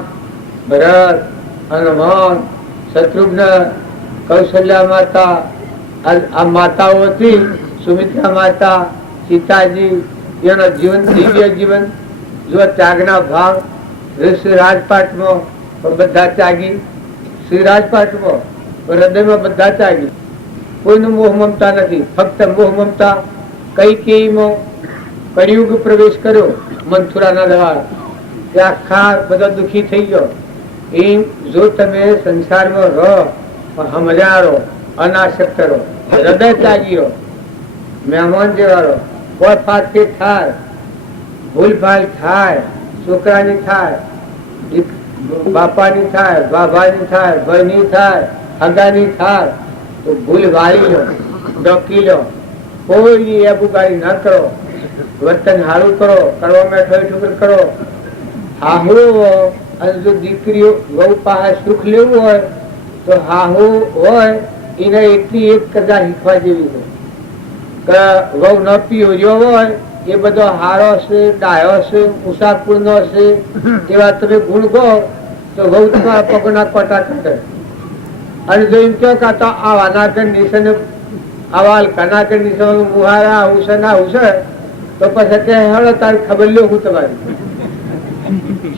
ભરત, હનુમાન, શત્રુઘ્ન, કૌશલ્યા માતા, આ માતાઓ હતી. સુમિત્રા માતા, સીતાજી, એનો જીવન દિવ્ય જીવન. જો ત્યાગના ભાવ શ્રી રાજપાટમાં બધા ત્યાગી, શ્રી રાજપાટમાં હૃદયમાં બધા ત્યાગી. કોઈનું મોહ મમતા નથી, ફક્ત મોહ મમતા. કૈકેયીમાં કળિયુગ પ્રવેશ કર્યો મથુરાના દ્વારા, આખા બધા દુઃખી થઈ ગયો. એમ જો તમે સંસારમાં રહો, સમજ્યા રહો, અનાસક્ત રહો, હૃદય ત્યાગી રહો, મહેમાન જેવા રહો. કોઈ ફાટફેટ થાય, ભૂલભાલ થાય, છોકરાની થાય, બાપાની થાય, બાબાની થાય, ભાઈની થાય, હગાની થાય તો ભૂલ વાળી લો, ડોકી લો. કોઈ એબુગાડી ના કરો. વર્તન સારું કરો, કરવા બેઠો ઠુકર કરો. હાહુ અને જો દીકરીઓ વહુ પાસે સુખ લેવું હોય તો હાહુ હોય એને એટલી એક કદા શીખવા જેવી છે કે વહુ ન પીઓર્યો હોય એ બધો હારો છે, ડાયો છે, મુસાફુરનો છે, એવા તમે ગુણ ગો તો વહુ તમારા પગના કોટા કાઢે. અને જો એમ કહો કે આવા નાગર નિશાને આવા કનાકર નિશાન મુહારા આવું છે ને આવું છે તો પછી કે હેડો તારી ખબર લ્યો હું તમારી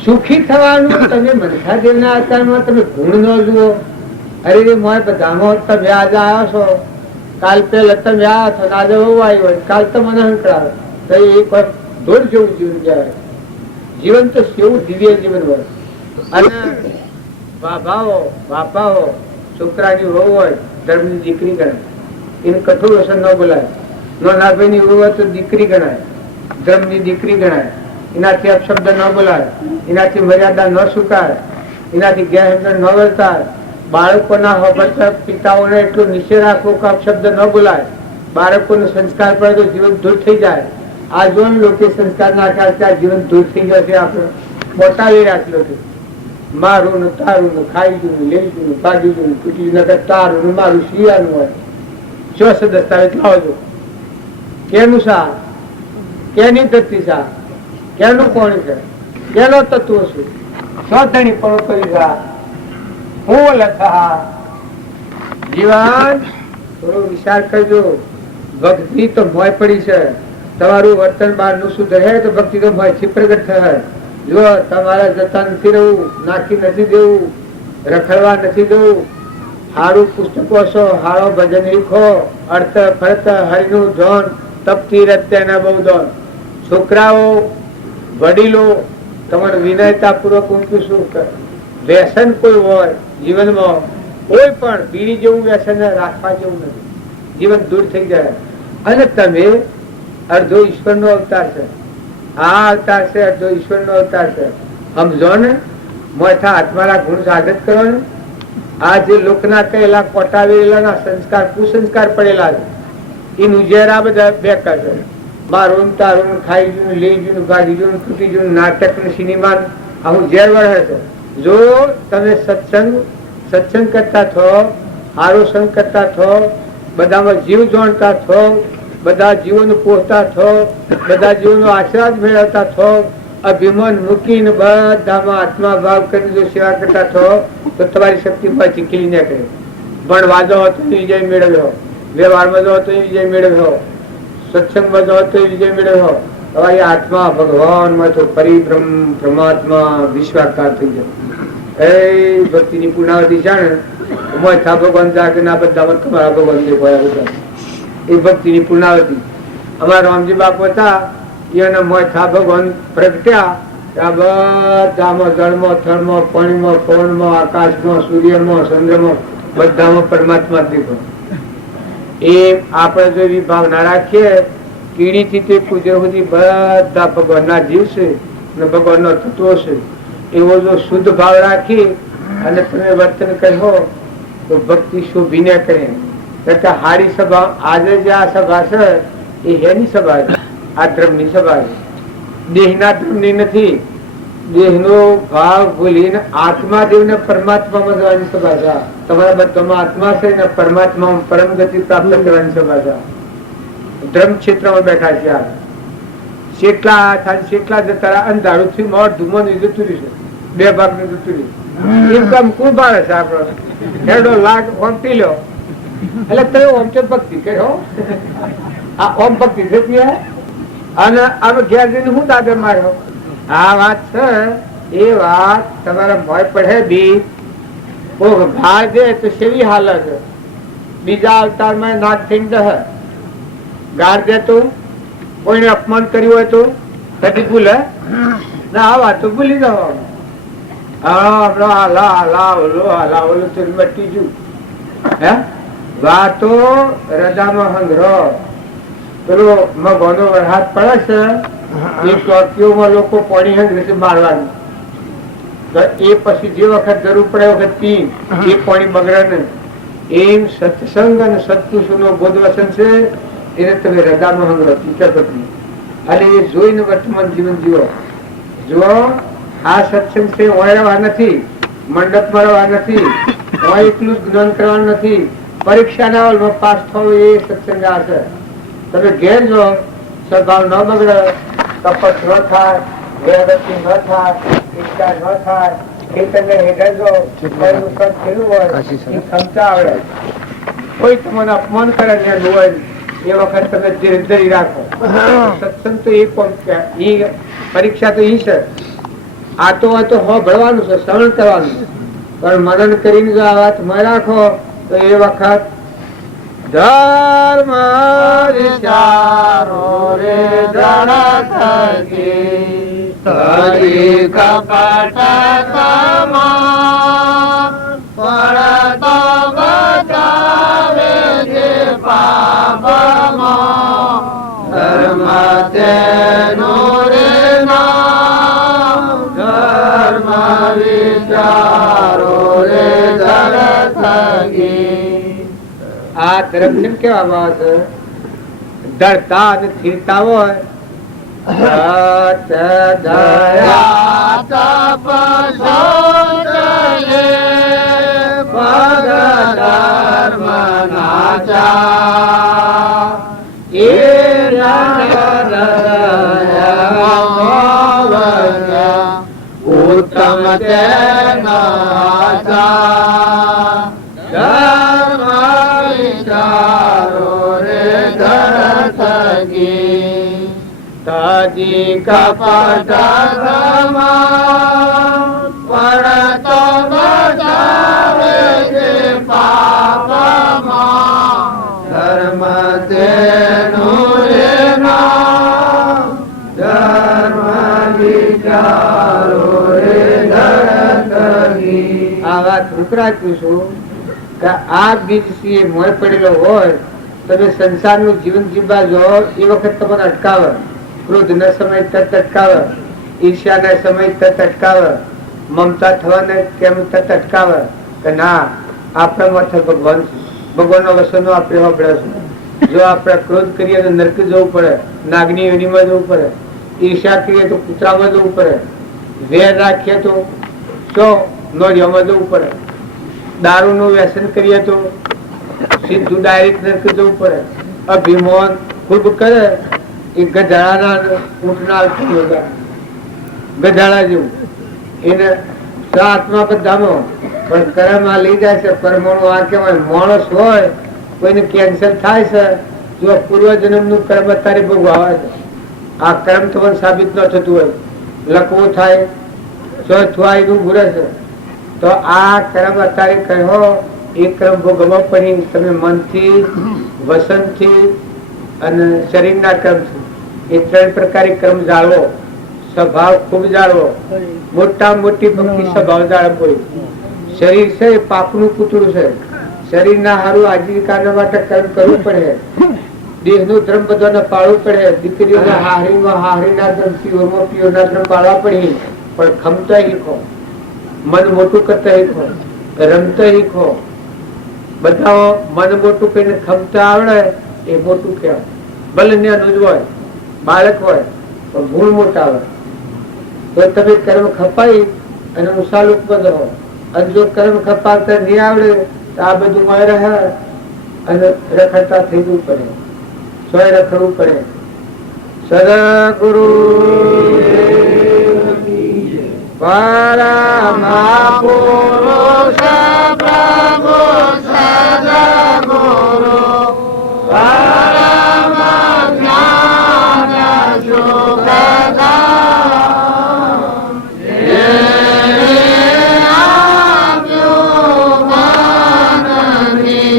સુખી થવાનું તમે મનસાદેવના આચારમાં તમે ગુણ ન જુઓ. અરે મોય બધામાં તમે આજે આવ્યા છો, કાલ પેલા તમે આવ્યા છો, આજે હું આવ્યો હોય, કાલ તો મને હંકડાવે તો એક વાર દોઢ જેવું જીવન કહેવાય. જીવન તો કેવું દિવ્ય જીવન હોય. અને બાપાઓ છોકરાની વહુ હોય ધર્મની દીકરી ગણાય, એને કઠોર વ્યસન ન બોલાય. નાનાભાઈની વહુ હોય તો દીકરી ગણાય, ધર્મની દીકરી ગણાય. એનાથી અપશબ્દ ન બોલાય, એનાથી મર્યાદા ન સુકાય, એનાથી ગેરસમજણ ન વર્તાય. બાળકોના હોબળતા પિતાઓને એટલું નીચે રાખવું કે અપશબ્દ ન બોલાય. બાળકોનો સંસ્કાર પડે તો જીવન દૂર થઈ જાય. આ જો લોકો સંસ્કાર નાખ્યા છે, આ જીવન દૂર થઈ જશે. આપણે બોટાવી રાખેલો છે, મારું ને તારું ને ખાઈ જું લઈ જું કાઢી જું તૂટી નગર તારું ને મારું શિયાનું હોય. ચોસ દસ્તાવેજ લાવજો. કેનું સા, કેની ધરતી સા, કેનું કોણ છે, કેનો તત્વ શું, સોધણી પણ કરી જા હું લખા. જીવન થોડો વિચાર કરજો. ભક્તિ તો મોય પડી છે. તમારું વર્તન બહાર નું સુધરે તો ભક્તિ તો મોય થી પ્રગટ થાય. જો તમારે જતા નથી રહેવું, નાખી નથી દેવું, રખડવા નથી દેવું. હારું પુસ્તકો છો, હારો ભજન લીખો, અર્થ ફરત હરિનું ધોન, તપતી રત્યાના બહુ ધોન. છોકરાઓ વડીલો તમારે વિનયતા પૂર્વક ઊંચું કરે. વ્યસન કોઈ હોય જીવનમાં, કોઈ પણ બીડી જેવું વ્યસન રાખવા જેવું નથી. જીવન દૂર થઈ જાય. અને તમે અડધો ઈશ્વર નો અવતાર છે. આ અવતાર છે અડધો ઈશ્વર નો અવતાર છે. સમજો ને, મોથા હાથમારા ગુણ સાધત કરો ને. આ જે લોકના કહેલા કોટાવેલા સંસ્કાર કુસંસ્કાર પડેલા છે, એનું ઝેર આ બધા બેકાર છે. મારું તારું ખાઈ જું લઈ જું ગાડી જું તૂટી જું નાટક ને સિનેમા આવું ઝેર વળે છે. જો તમે સત્સંગ કરતા થો, સારો સંગ કરતા થો, બધામાં જીવ જોડતા થો, બધા જીવોને પોહતા થો, બધા જીવોનો આશીર્વાદ મેળવતા થો, અભિમાન મૂકીને બધામાં આત્મા ભાવ કરીને જો સેવા કરતા થો તો તમારી શક્તિ પાછી ખીલી ન કરે. ભણવા જાઓ તો વિજય મેળવ્યો, વ્યવહારમાં જાઓ તો વિજય મેળવ્યો, સત્સંગમાં જાઓ તો વિજય મેળવ્યો. તમારી આત્મા ભગવાનમાં તો પરિબ્રહ્મ પરમાત્મા વિશ્વાકાર થઈ જાય. એ ભક્તિની પૂર્ણાવતી છે ને, મોથા ભગવાન જાગે ના બધામાં તમારા ભગવાન દેખાયા બધા. એ ભક્તિની પૂર્ણાવતી. અમારા રામજી બાપુ હતા, એને મોથા ભગવાન પ્રગટ્યા. આ બધામાં જળમાં, થળમાં, પાણીમાં, પવનમાં, આકાશમાં, સૂર્યમાં, ચંદ્રમાં બધામાં પરમાત્મા દેખો. એ આપણે જો એવી ભાવના રાખીએ, કીડીથી તે કુજર સુધી બધા ભગવાનના જીવ છે અને ભગવાનનો તત્વો છે. એવો જો શુદ્ધ ભાવ રાખી અને તમે વર્તન કહો તો ભક્તિ શોભી ન કરે. હારી સભા આજે જે આ સભા છે એ હેની સભા છે, આ ધર્મની સભા છે. દેહના ધર્મની નથી. દેહનો ભાવ ભૂલીને આત્મા દેવને પરમાત્મામાં જવાની સભા છે. તમારા બધામાં આત્મા છે ને પરમાત્મામાં પરમ ગતિ પ્રાપ્ત કરવાની સભા છે. ધર્મ ક્ષેત્રમાં બેઠા છે. શેટલા થાય શેટલા જતા અંધારું થી મોર ધુમન જતું રહ્યું છે. બે ભાગ ને જતું રહ્યું. ઇન્કમ કુંભાર છે આપડો હેડો લાખ ઓમ પી લો એટલે તમે ઓમ તો ભક્તિ કરો. આ ઓમ ભક્તિ થતી અને હવે ઘેર જઈને હું દાદા માર્યો. આ વાત છે એ વાત તમારા મોય પડે બી ભાર દે તો સેવી હાલત. બીજા અવતારમાં નાક થઈને દે ગાળ દે તો કોઈને અપમાન કર્યું હોય તો કદી ભૂલે ના. આ વાત તો ભૂલી જવાનું. વાતો રજામાં હંગરો પેલો મગોનો વરસાદ પડે છે એ ચોકીઓમાં લોકો પાણી હંગરે છે મારવાનું. એ પછી જે વખત જરૂર પડે વખત પી એ પાણી બગડે ને. એમ સત્સંગ અને સત્પુરુષો નો બોધ વચન છે એને તમે રજામાં હંગરો ચિત્તપતિ અને એ જોઈને વર્તમાન જીવન જીવો. જો આ સત્સંગ છે ઓળવા નથી, મંડપમાં રહેવા નથી, એટલું જ જ્ઞાન કરવાનું નથી, પરીક્ષા ના હોલમાં પાસ થવું એ સત્સંગ આ છે. તમે ઘેર જો સ્વભાવ ન બગડે, કપટ ન થાય, વેરવતી ન થાય, ઈચ્છા ન થાય, ખેતરને હેઠળ જો ખેલું હોય એ ક્ષમતા આવડે. કોઈ તમને અપમાન કરે ને હોય એ વખત તમે ધીરે ધરી રાખો. સત્સંગ તો એ પરીક્ષા તો ઈ છે. આ તો ભણવાનું છે, શ્રવણ કરવાનું છે, પણ મનન કરીને જો આ વાત માં રાખો તો એ વખત ધર્મ વિચારો રે ધરતી કપટ પડતો બચાવે જે પાપમાં ધર્મ તેનો રે નામ ધર્મ વિચારો રે ધરતી. આ ધર્મ કેમ કહેવામાં આવે છે? ધરતા અને સ્થિરતા હોય. દયા તપ ધર્મ નાચા એ ઉત્તમ ધર્મ વિચારો રે ધરતી તજી કપટ પડતો બચાવે છે પાપમાં ધર્મ તેનું રે નામ ધર્મ વિચારો રે ધરતી. આ વાત રૂકરાચું છું કે આ બીજ સિંહ મોય પડેલો હોય તમે સંસારનું જીવન જીવવા જો એ વખત તમને અટકાવે. ક્રોધ ના સમય તરત અટકાવે, ઈર્ષ્યા ના સમય તરત અટકાવે, મમતા થવાને કેમ તરત અટકાવે કે ના આપણા માથે ભગવાન છે, ભગવાનનો વસનો આપણે વાપર્યા છે. જો આપણે ક્રોધ કરીએ તો નરક જવું પડે, નાગની યોનિમાં જવું પડે, ઈર્ષ્યા કરીએ તો કૂતરામાં જવું પડે, વેર રાખીએ તો નોળિયામાં જવું પડે, દારૂ નું વ્યસન કરીએ તો સીધું ડાયરેક્ટ નરક જવું પડે. અભિમાન ખૂબ કરે એ ગધાડા ઊંટના ગધાડા જેવું એને આત્મા બધામાં પણ કર્મ આ લઈ જાય છે. પરમાણુ આ કહેવાય માણસ હોય કોઈને કેન્સર થાય છે જો પૂર્વ જન્મ નું કર્મ અત્યારે ભોગવાવે છે. આ કર્મ તો સાબિત ન થતું હોય, લખવું થાય ચોથવાયનું ઘૂરે છે તો આ કર્મ અત્યારે કહો એ કર્મ ભોગવવા પડી. તમે મનથી, વસનથી અને શરીરના કર્મથી એ ત્રણ પ્રકારે કર્મ જાળવો. સ્વભાવ ખૂબ જાળવો, મોટા મોટી ભક્તિ સ્વભાવ જાળવો. શરીર છે એ પાપનું પુતળું છે. શરીર ના હારું આજીવિકા માટે કર્મ કરવું પડે. દેહ નું ધર્મ બધાને પાળવું પડે. દીકરીઓના હાહરીમાં હાહરીના ધર્મ, પીઓમાં પીઓના ધર્મ પાળવા પડે. પણ ખમતા શીખો, મન મોટું કરતા શીખો, રમતા શીખો. બધા મન મોટું કરીને ખમતા આવડે એ મોટું કહેવાય. ભલે નાનું જ હોય, બાળક હોય પણ ગુણ મોટા આવે તો તમે કર્મ ખપાઈ અને ઉષાલુક બધો. અને જો કર્મ ખપાવતા નહીં આવડે તો આ બધું માં રહે અને રખડતા થઈ જવું પડે, સોય રખડવું પડે. સદગુરુ પરમપુરુષ પ્રભુ સદગુરુ પરમ જ્ઞાન સુખદામ આપ્યું મનની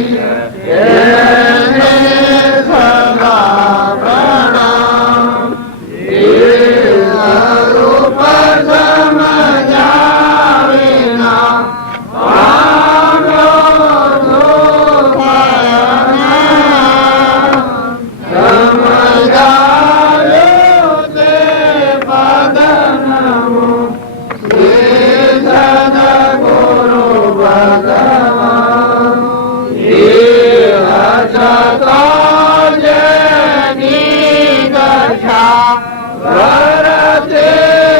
સદા પ્રણામ. રૂપ સમજાવીના Hare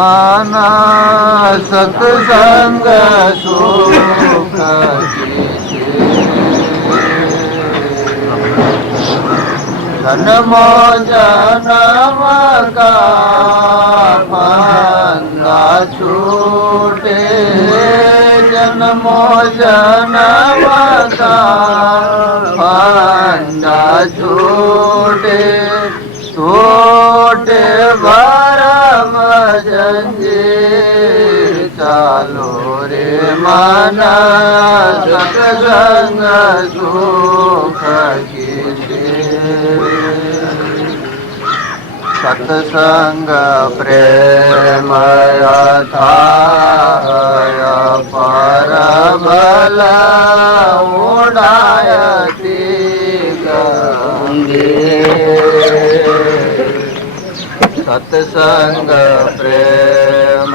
માના સત્સંગ સુખ જન્મો જન્મ કા ફંદા છૂટે જન્મો જન્મ કા ફંદા છૂટે છૂટે ભરમ જંજીર ચાલો રે માના સત્સંગ સુખ સત્સંગ પ્રેમ અથાય પરબલ ઉડાયતી ગંગે સત્સંગ પ્રેમ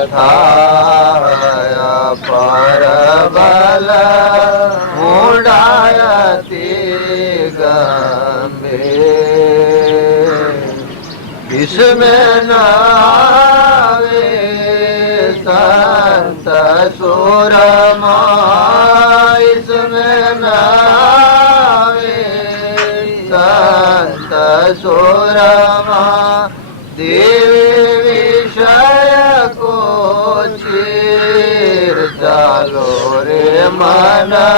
અથાય પરબલ ઉડાયતી ગંગે इसमें नावे संत सुरमा इसमें नावे संत सुरमा देवी विषय को चीर चालो रे मना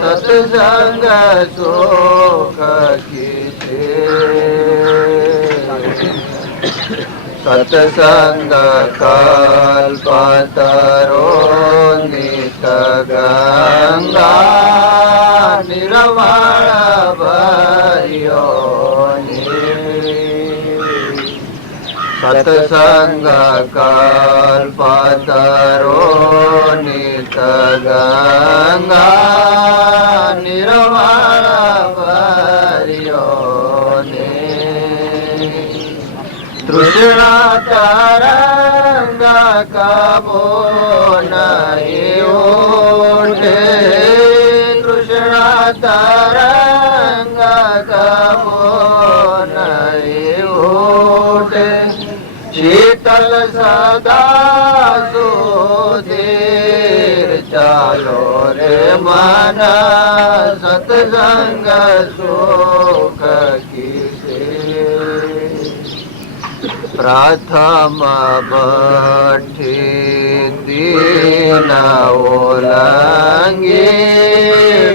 सत्संग सुख की सत्संग कल्पतरो नित गंगा निर्वाण भर्यो सत्संग कल्पतरो नित गंगा निर्वाण भर्यो तृष्णा तरंग कबो नहीं उठे तृष्णा तरंग कबो नहीं उठे शीतल सदा सुधीर चालो रे मना सत्संग सुख की प्रथम भट्टी दीन ओलंगे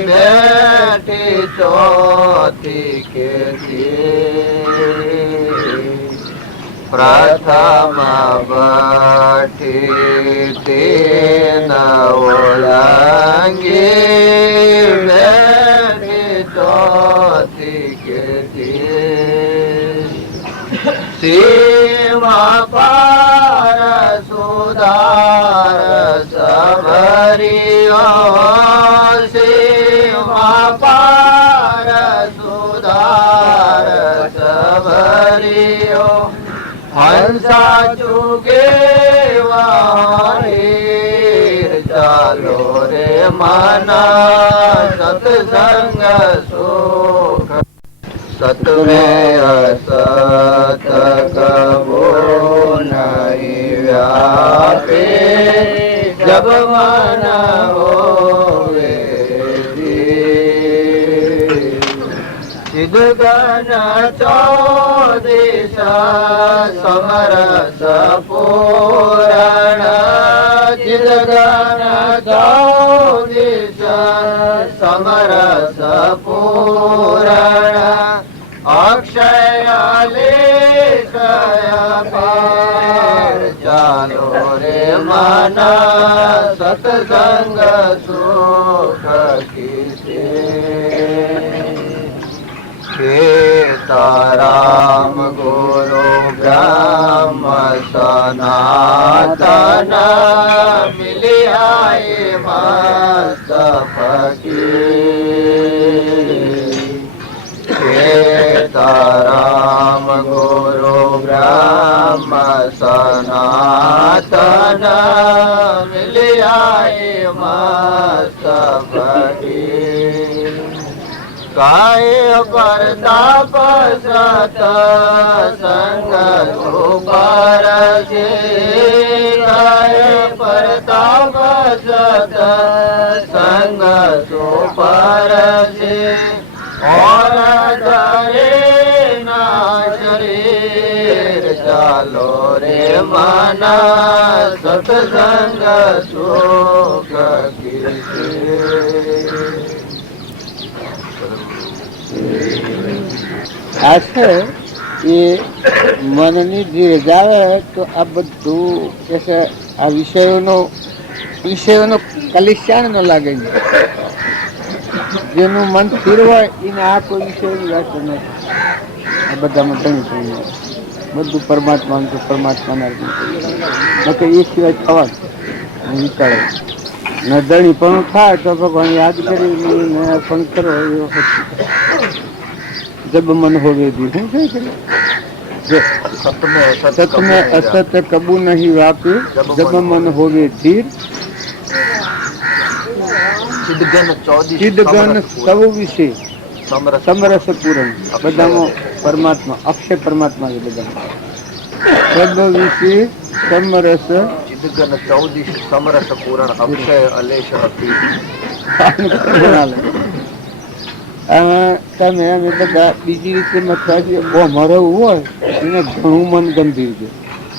बैठी चौथी के प्रथम भट्टी दीन ओलंगे बैठी चौथी के सीमा पार सुधार सबरियो सीमा पार सुधार सबरियो हंसा चुके वाहिर चालो रे मना सत्संग सुख सत्वे असत कबो नहीं व्यापे जब मन होवे चिदगन चौदिश समरस पूरण चिदगन चौदिश समरस पूरण अक्षय लेखय पार चालो रे मना सत्संग सुख की सीताराम गुरु ब्रह्म सनातन मिली आए मस्त फकीर सीताराम गुरु ब्रह्म सनातन मिली आए मस्त फकीर કાય પરતાપ સત સંગ સુપર છે કાય પરતાપ સત સંગ સુપર છે और डरे ना शरीर चालो रे माना सत्संग सुख આ છે એ મનની ધીરે જાવે તો આ બધું કે છે આ વિષયોનો કલિશ્યાન ન લાગે. જેનું મન સ્થિર હોય એને આ કોઈ વિષયની વાત નથી. આ બધામાં ધણી પણ બધું પરમાત્માનું તો પરમાત્માના નકે એ સિવાય થવાનું વિચારે ન ધણી પણ થાય તો ભગવાન યાદ કરી પણ કરો એ વખત જબ મન હોવે દી શું છે સત में असत कबू नहीं वापे जब मन होवे धीर ચિદગન સૌ વિશે સમરસ પૂરણ બધામાં પરમાત્મા અક્ષય પરમાત્મા છે. બધા સબ વિશે સમરસ ચિદગન 14 સમરસ પૂરણ અક્ષય અલેશ અતિ તમે અમે બધા બીજી રીતે મથવા છે. અમારો હોય એને ઘણું મન ગંભીર છે,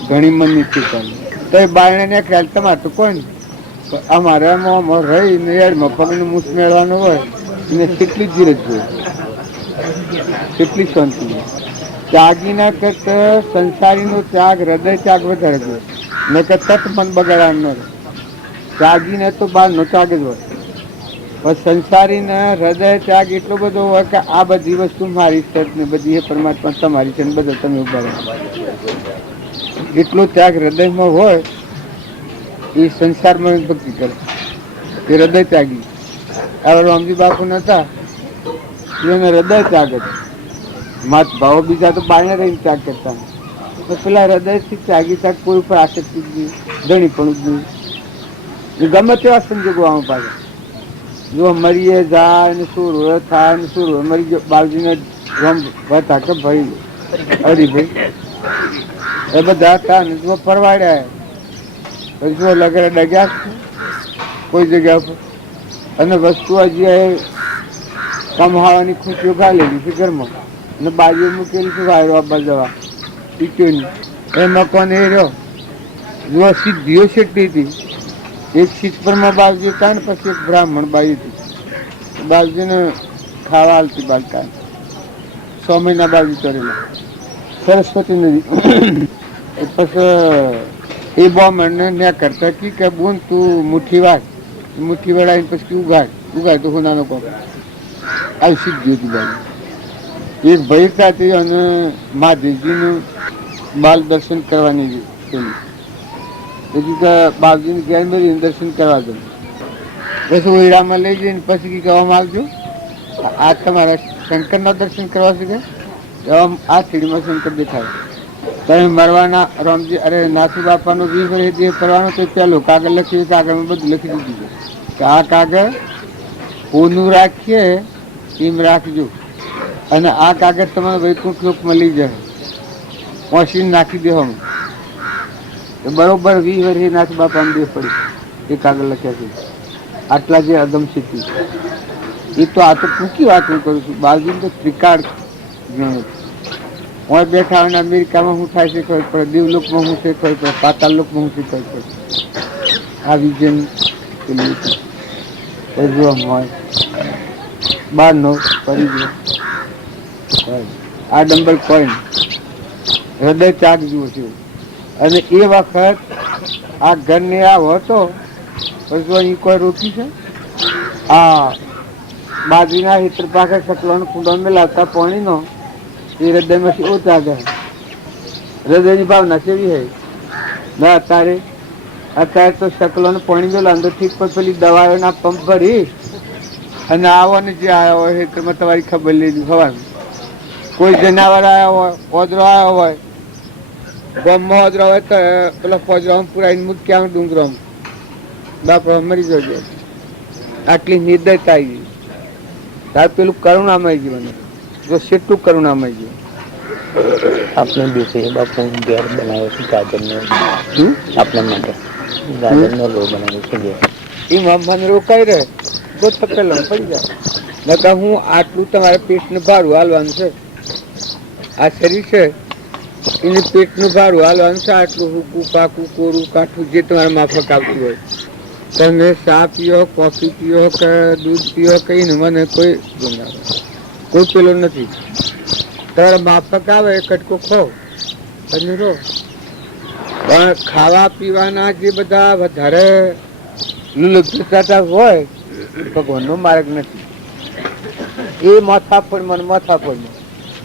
ઘણી મનની ચિંતા તો એ બારણે ને ખ્યાલ તમારે તો કોઈ નહીં. અમારે રહીને યારમાં પગને મૂસ મેળવાનું હોય એને કેટલી ધીરજ જોઈએ, કેટલી શાંતિ જોઈએ. ત્યાગીના કરતા સંસારીનો ત્યાગ હૃદય ત્યાગ વધારે જોઈએ. ન કે તત મન બગાડવાનું ન રહે. ત્યાગીને તો બહારનો ત્યાગ જ હોય, પણ સંસારીને હૃદય ત્યાગ એટલો બધો હોય કે આ બધી વસ્તુ મારી છે ને બધી એ પરમાત્મા તમારી છે ને બધા તમે ઉભા રહો. એટલો ત્યાગ હૃદયમાં હોય એ સંસારમાં ભક્તિ કરે એ હૃદય ત્યાગી. આ રામજી બાપુ નતા એને હૃદય ત્યાગ જ. માત ભાવો બીજા તો બારણે રહીને ત્યાગ કરતા, પેલા હૃદયથી ત્યાગી ત્યાગ કોઈ ઉપર આસક્તિ જ નહીં, ધણી પણ જ નહીં. ગમે તેવા સંજોગો આવું પાછા જો મરીએ જાય ને શું રોય થાય ને શું રોય મરી ગયો બાળજીને રમ હતા કે ભાઈ હરીભાઈ એ બધા હતા ને પરવાડ્યા જો લગરે ડગ્યા કોઈ જગ્યા પર અને વસ્તુ હજી કમાવાની ખુશીઓ ગાલેલી છે ઘરમાં અને બાજુ મૂકેલી છે વાયરો આપવા જવા ટીચોની એ મકાન એ રહ્યો જો સિદ્ધિઓ છેટતી હતી. એક સીટ પરમાં બાવજી હતા ને પછી એક બ્રાહ્મણ બાઈ હતી. બાવજીને ખાવા હાલતી બાલકા 6 મહિના બાવજી ચડેલા સરસ્વતી નદી પછી એ બ્રાહ્મણને ન્યા કરતા કે બોન તું મુઠ્ઠી વડાવીને પછી ઉગાડ તો હું નાનો કોક આવી સિદ્ધિ હતી બાજુ. એક ભાઈ સાથે અને મહાદેવજીનું બાલ દર્શન કરવાની પછી બાપજીને ઘેર મેળવીને દર્શન કરવા દઉં. પછી ઓયડામાં લઈ જઈને પછી કહેવામાં આવજો આ તમારા શંકરના દર્શન કરવા છે કે આ સીડીમાં શંકર દેખાય. તમે મરવાના રામજી અરે નાથુ બાપાનો 20 વર્ષ દેહ કરવાનો તો પેલો કાગળ લખ્યું, કાગળમાં બધું લખી દીધું કે આ કાગળ ઓનું રાખીએ એમ રાખજો અને આ કાગળ તમારે વૈકુંઠ લોક મળી જાય મશીન નાખી દે. હમ બરોબર 20 વર્ષે નાથ બાપા દેહ પડી એ કાગળ લખ્યા છે. આટલા જે અગમ સ્થિતિ એ તો આ તો ટૂંકી વાત હું કરું છું. બાજુ તો ત્રિકાળ જ્ઞાન હું બેઠા હોય અમેરિકામાં શું થાય છે ખબર પડે, દેવલોકમાં શું છે ખબર પડે, પાતાલ લોકમાં શું છે ખબર પડે. આ વિજન હોય બહારનો પરિગ્રહ આ ડંબલ કોઈન હૃદય ત્યાગ જુઓ છે. અને એ વખત આ ઘરને આવો હતો પછી અહીં કોઈ રોટી છે આ બાજરીના હિત્ર પાસે સકલોનો કુંડો મેલાવતા પાણીનો એ હૃદયમાંથી ઓછા ગયા. હૃદયની ભાવના કેવી હોય ના અત્યારે તો સકલોને પાણી મેલા અંદરથી પેલી દવાઓના પંપ ભરી અને આવો ને જે આવ્યો હોય હિત્રમાં તમારી ખબર લીધી સવારમાં. કોઈ જનાવર આવ્યા હોય, ઓદરો આવ્યો હોય, ગામમાં ઓદરો હોય તો પેલા પોજરામાં પુરાઈને મૂક્યા ડુંગરામાં બાપા મરી જજો. આટલી નિર્દયતા આવી તાર પેલું કરુણામય જીવન જો કેટલું કરુણામય જીવન. આપણે દિવસે બાપુ ઘેર બનાવ્યો છે ગાજરનો, આપણા માટે ગાજરનો લો બનાવ્યો છે ઘેર. એ મને રોકાઈ રહે તો થપેલો પડી જાય. નકર હું આટલું તમારે પેટનું ભાડું હાલવાનું છે. આ શરીર છે એને પેટનું ભાડું હાલવાનું છે. આટલું હુકું પાકું કોરું કાઠું જે તમારે માફક આવતું હોય. તમે ચા પીઓ, કોફી પીઓ કે દૂધ પીઓ કહીને મને કોઈ પેલો નથી. તમારે માફક આવે એ કટકો ખો તમે રહો. પણ ખાવા પીવાના જે બધા વધારે લુલુપતા હોય ભગવાનનો માર્ગ નથી. એ માથાફોડમાં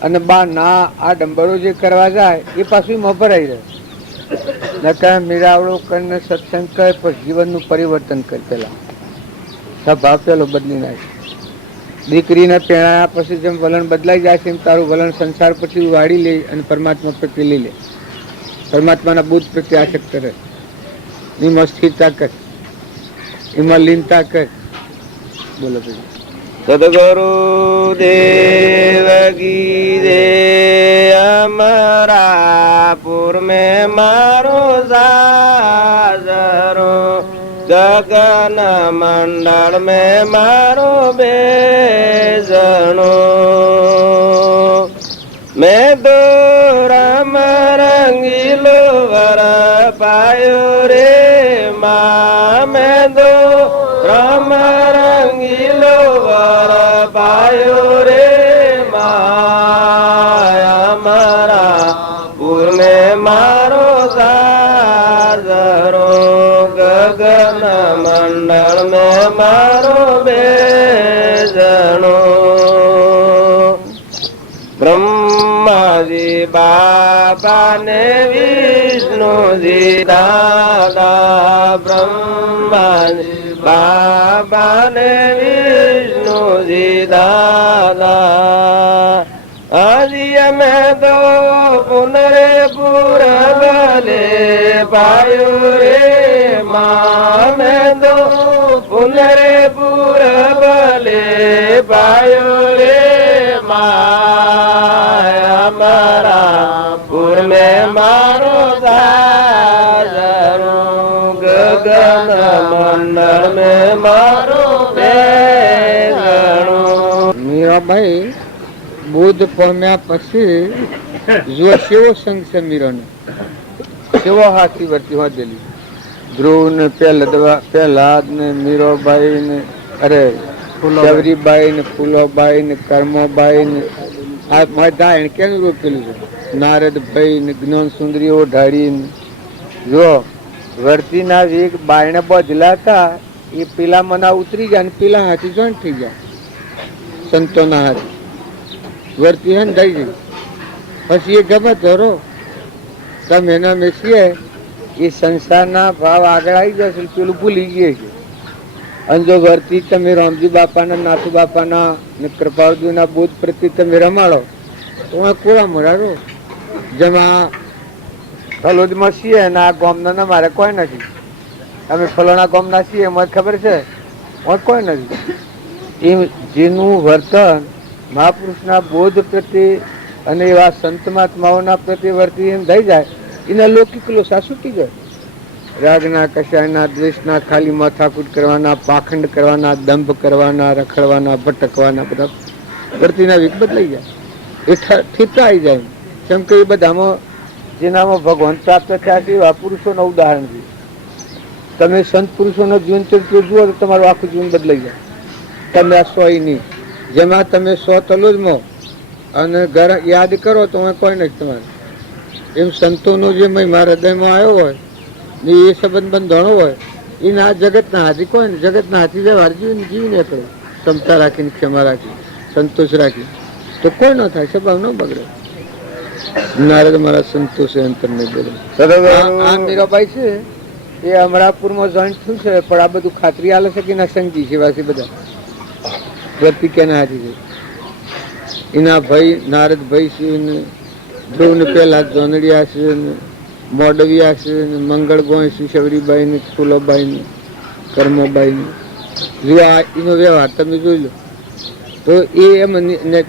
અને બા ના આ ડંબરો જે કરવા જાય એ પાછું એમાં ભરાઈ રહે. નકર મેળાવડો કરીને સત્સંગ કરે પણ જીવનનું પરિવર્તન કરે. પેલા સ્વભાવ પેલો બદલી નાખે. દીકરીને પહેણાયા પછી જેમ વલણ બદલાઈ જાય છે એમ તારું વલણ સંસાર પછી વાળી લે અને પરમાત્મા પ્રત્યે લઈ લે. પરમાત્માના બુદ્ધ પ્રત્યે આસક્ત કરે. એમાં સ્થિરતા કર, એમાં લીનતા કર. બોલો ભાઈ. સદગુરુ દેવ ગીરે અમરાપુર મેં મારો સાજરો, ગગન મંડળ મેં મારો બેસણો. મેં તો રામ રંગીલો વર પાયો રે મા. મેં તો રામ રંગીલો વર પાયો રે મા. મારા પૂર મેં મારો સાજરો, ગગન મંડળ મેં મારો બેસણો. બ્રહ્માજી બાબા ને વિષ્ણુજી દાદા, બ્રહ્માજી બાબા ને વિષ્ણુજી દાદા. આજે અમે તો પુનરે પુર બલે પાયો રે મા. મેં તો પુનરે પુર બલે પાયો રે મા. મારા પુર મેં મારો સાજરો, ગગન મંડળ મેં મારો બેસણો. મીરાબાઈ બુદ્ધ પામ્યા પછી જો સેવો સંઘ છે મીરાનો, સેવો હાથી વર્તી હોદેલી. ધ્રુવ ને પહેલાદ ને મીરાબાઈ ને શબરીબાઈ ને ફૂલોબાઈ ને કર્મોબાઈ ને આ બધા એને કેનું રોકેલું છે. નારદભાઈ ને જ્ઞાન સુંદરીઓ ઢાળી જો વર્તીના વેગ બાયણે બધલા હતા એ પેલા મના ઉતરી ગયા ને પેલા હાથી જોઈન્ટ થઈ ગયા. સંતોના હાથી વર્તી હે ને થઈ ગઈ. પછી એ ગમે ધરો તમે એના મેસીએ એ સંસારના ભાવ આગળ આવી જશે પેલું ભૂલી ગયે છે. અને જો વર્તી તમે રામજી બાપાના, નાથુ બાપાના ને કૃપાળુના બોધ પ્રત્યે તમે રમાડો તો કોળા મરાડો. જેમાં ફલોદમાં છીએ ને આ ગામના મારે કોઈ નથી. અમે ફલોના ગામના છીએ મને ખબર છે કોઈ નથી. એ જેનું વર્તન મહાપુરુષના બોધ પ્રત્યે અને એવા સંત મહાત્માઓના પ્રત્યે વર્તી એમ થઈ જાય એના લૌકિક લોસા છૂટી જાય. રાગના, કશાયના, દ્વેષના, ખાલી માથાકૂટ કરવાના, પાખંડ કરવાના, દંભ કરવાના, રખડવાના, ભટકવાના બધા વર્તીના વિક બદલાઈ જાય. એ ઠીતા આવી જાય. કેમ કે એ બધામાં જેનામાં ભગવાન પ્રાપ્ત થયા છે એવા પુરુષોના ઉદાહરણ છે. તમે સંત પુરુષોનું જીવન ચરિત્ર જુઓ તો તમારું આખું જીવન બદલાઈ જાય. તમે આ સોય નહીં જેમાં તમે 100 તલોદમાં અને ઘર યાદ કરો તો કોઈ નથી તમારે. એમ સંતોનો જે મારા હૃદયમાં આવ્યો હોય ને એ સંબંધ બંધાણો હોય એના જગતના હાથી કોઈ ને જગતના હાથી વ્યવહાર જીવી નીકળે. ક્ષમતા રાખીને, ક્ષમા રાખી, સંતોષ રાખી તો કોઈ ન થાય, સ્વભાવ ન બગડે. નારદ મારા સંતોષે અંતર નહીં બોલે. આ મીરાબાઈ છે એ અમરાપુરમાં જોઈન્ટ થયું છે પણ આ બધું ખાતરી આલે છે કે ના સંગી સેવાસી બધા વર્તી કેના હાથી છે. એના ભાઈ નારદ ભાઈ છે ને ધ્રુવ ને પેલા જોનડિયા છે ને મોડવિયા છે ને મંગળ ગોય છે, શબરીબાઈ ને ફૂલોબાઈ ને કર્મોબાઈ ને. જો આ એનો વ્યવહાર તમે જોઈ લો. તો એ એમ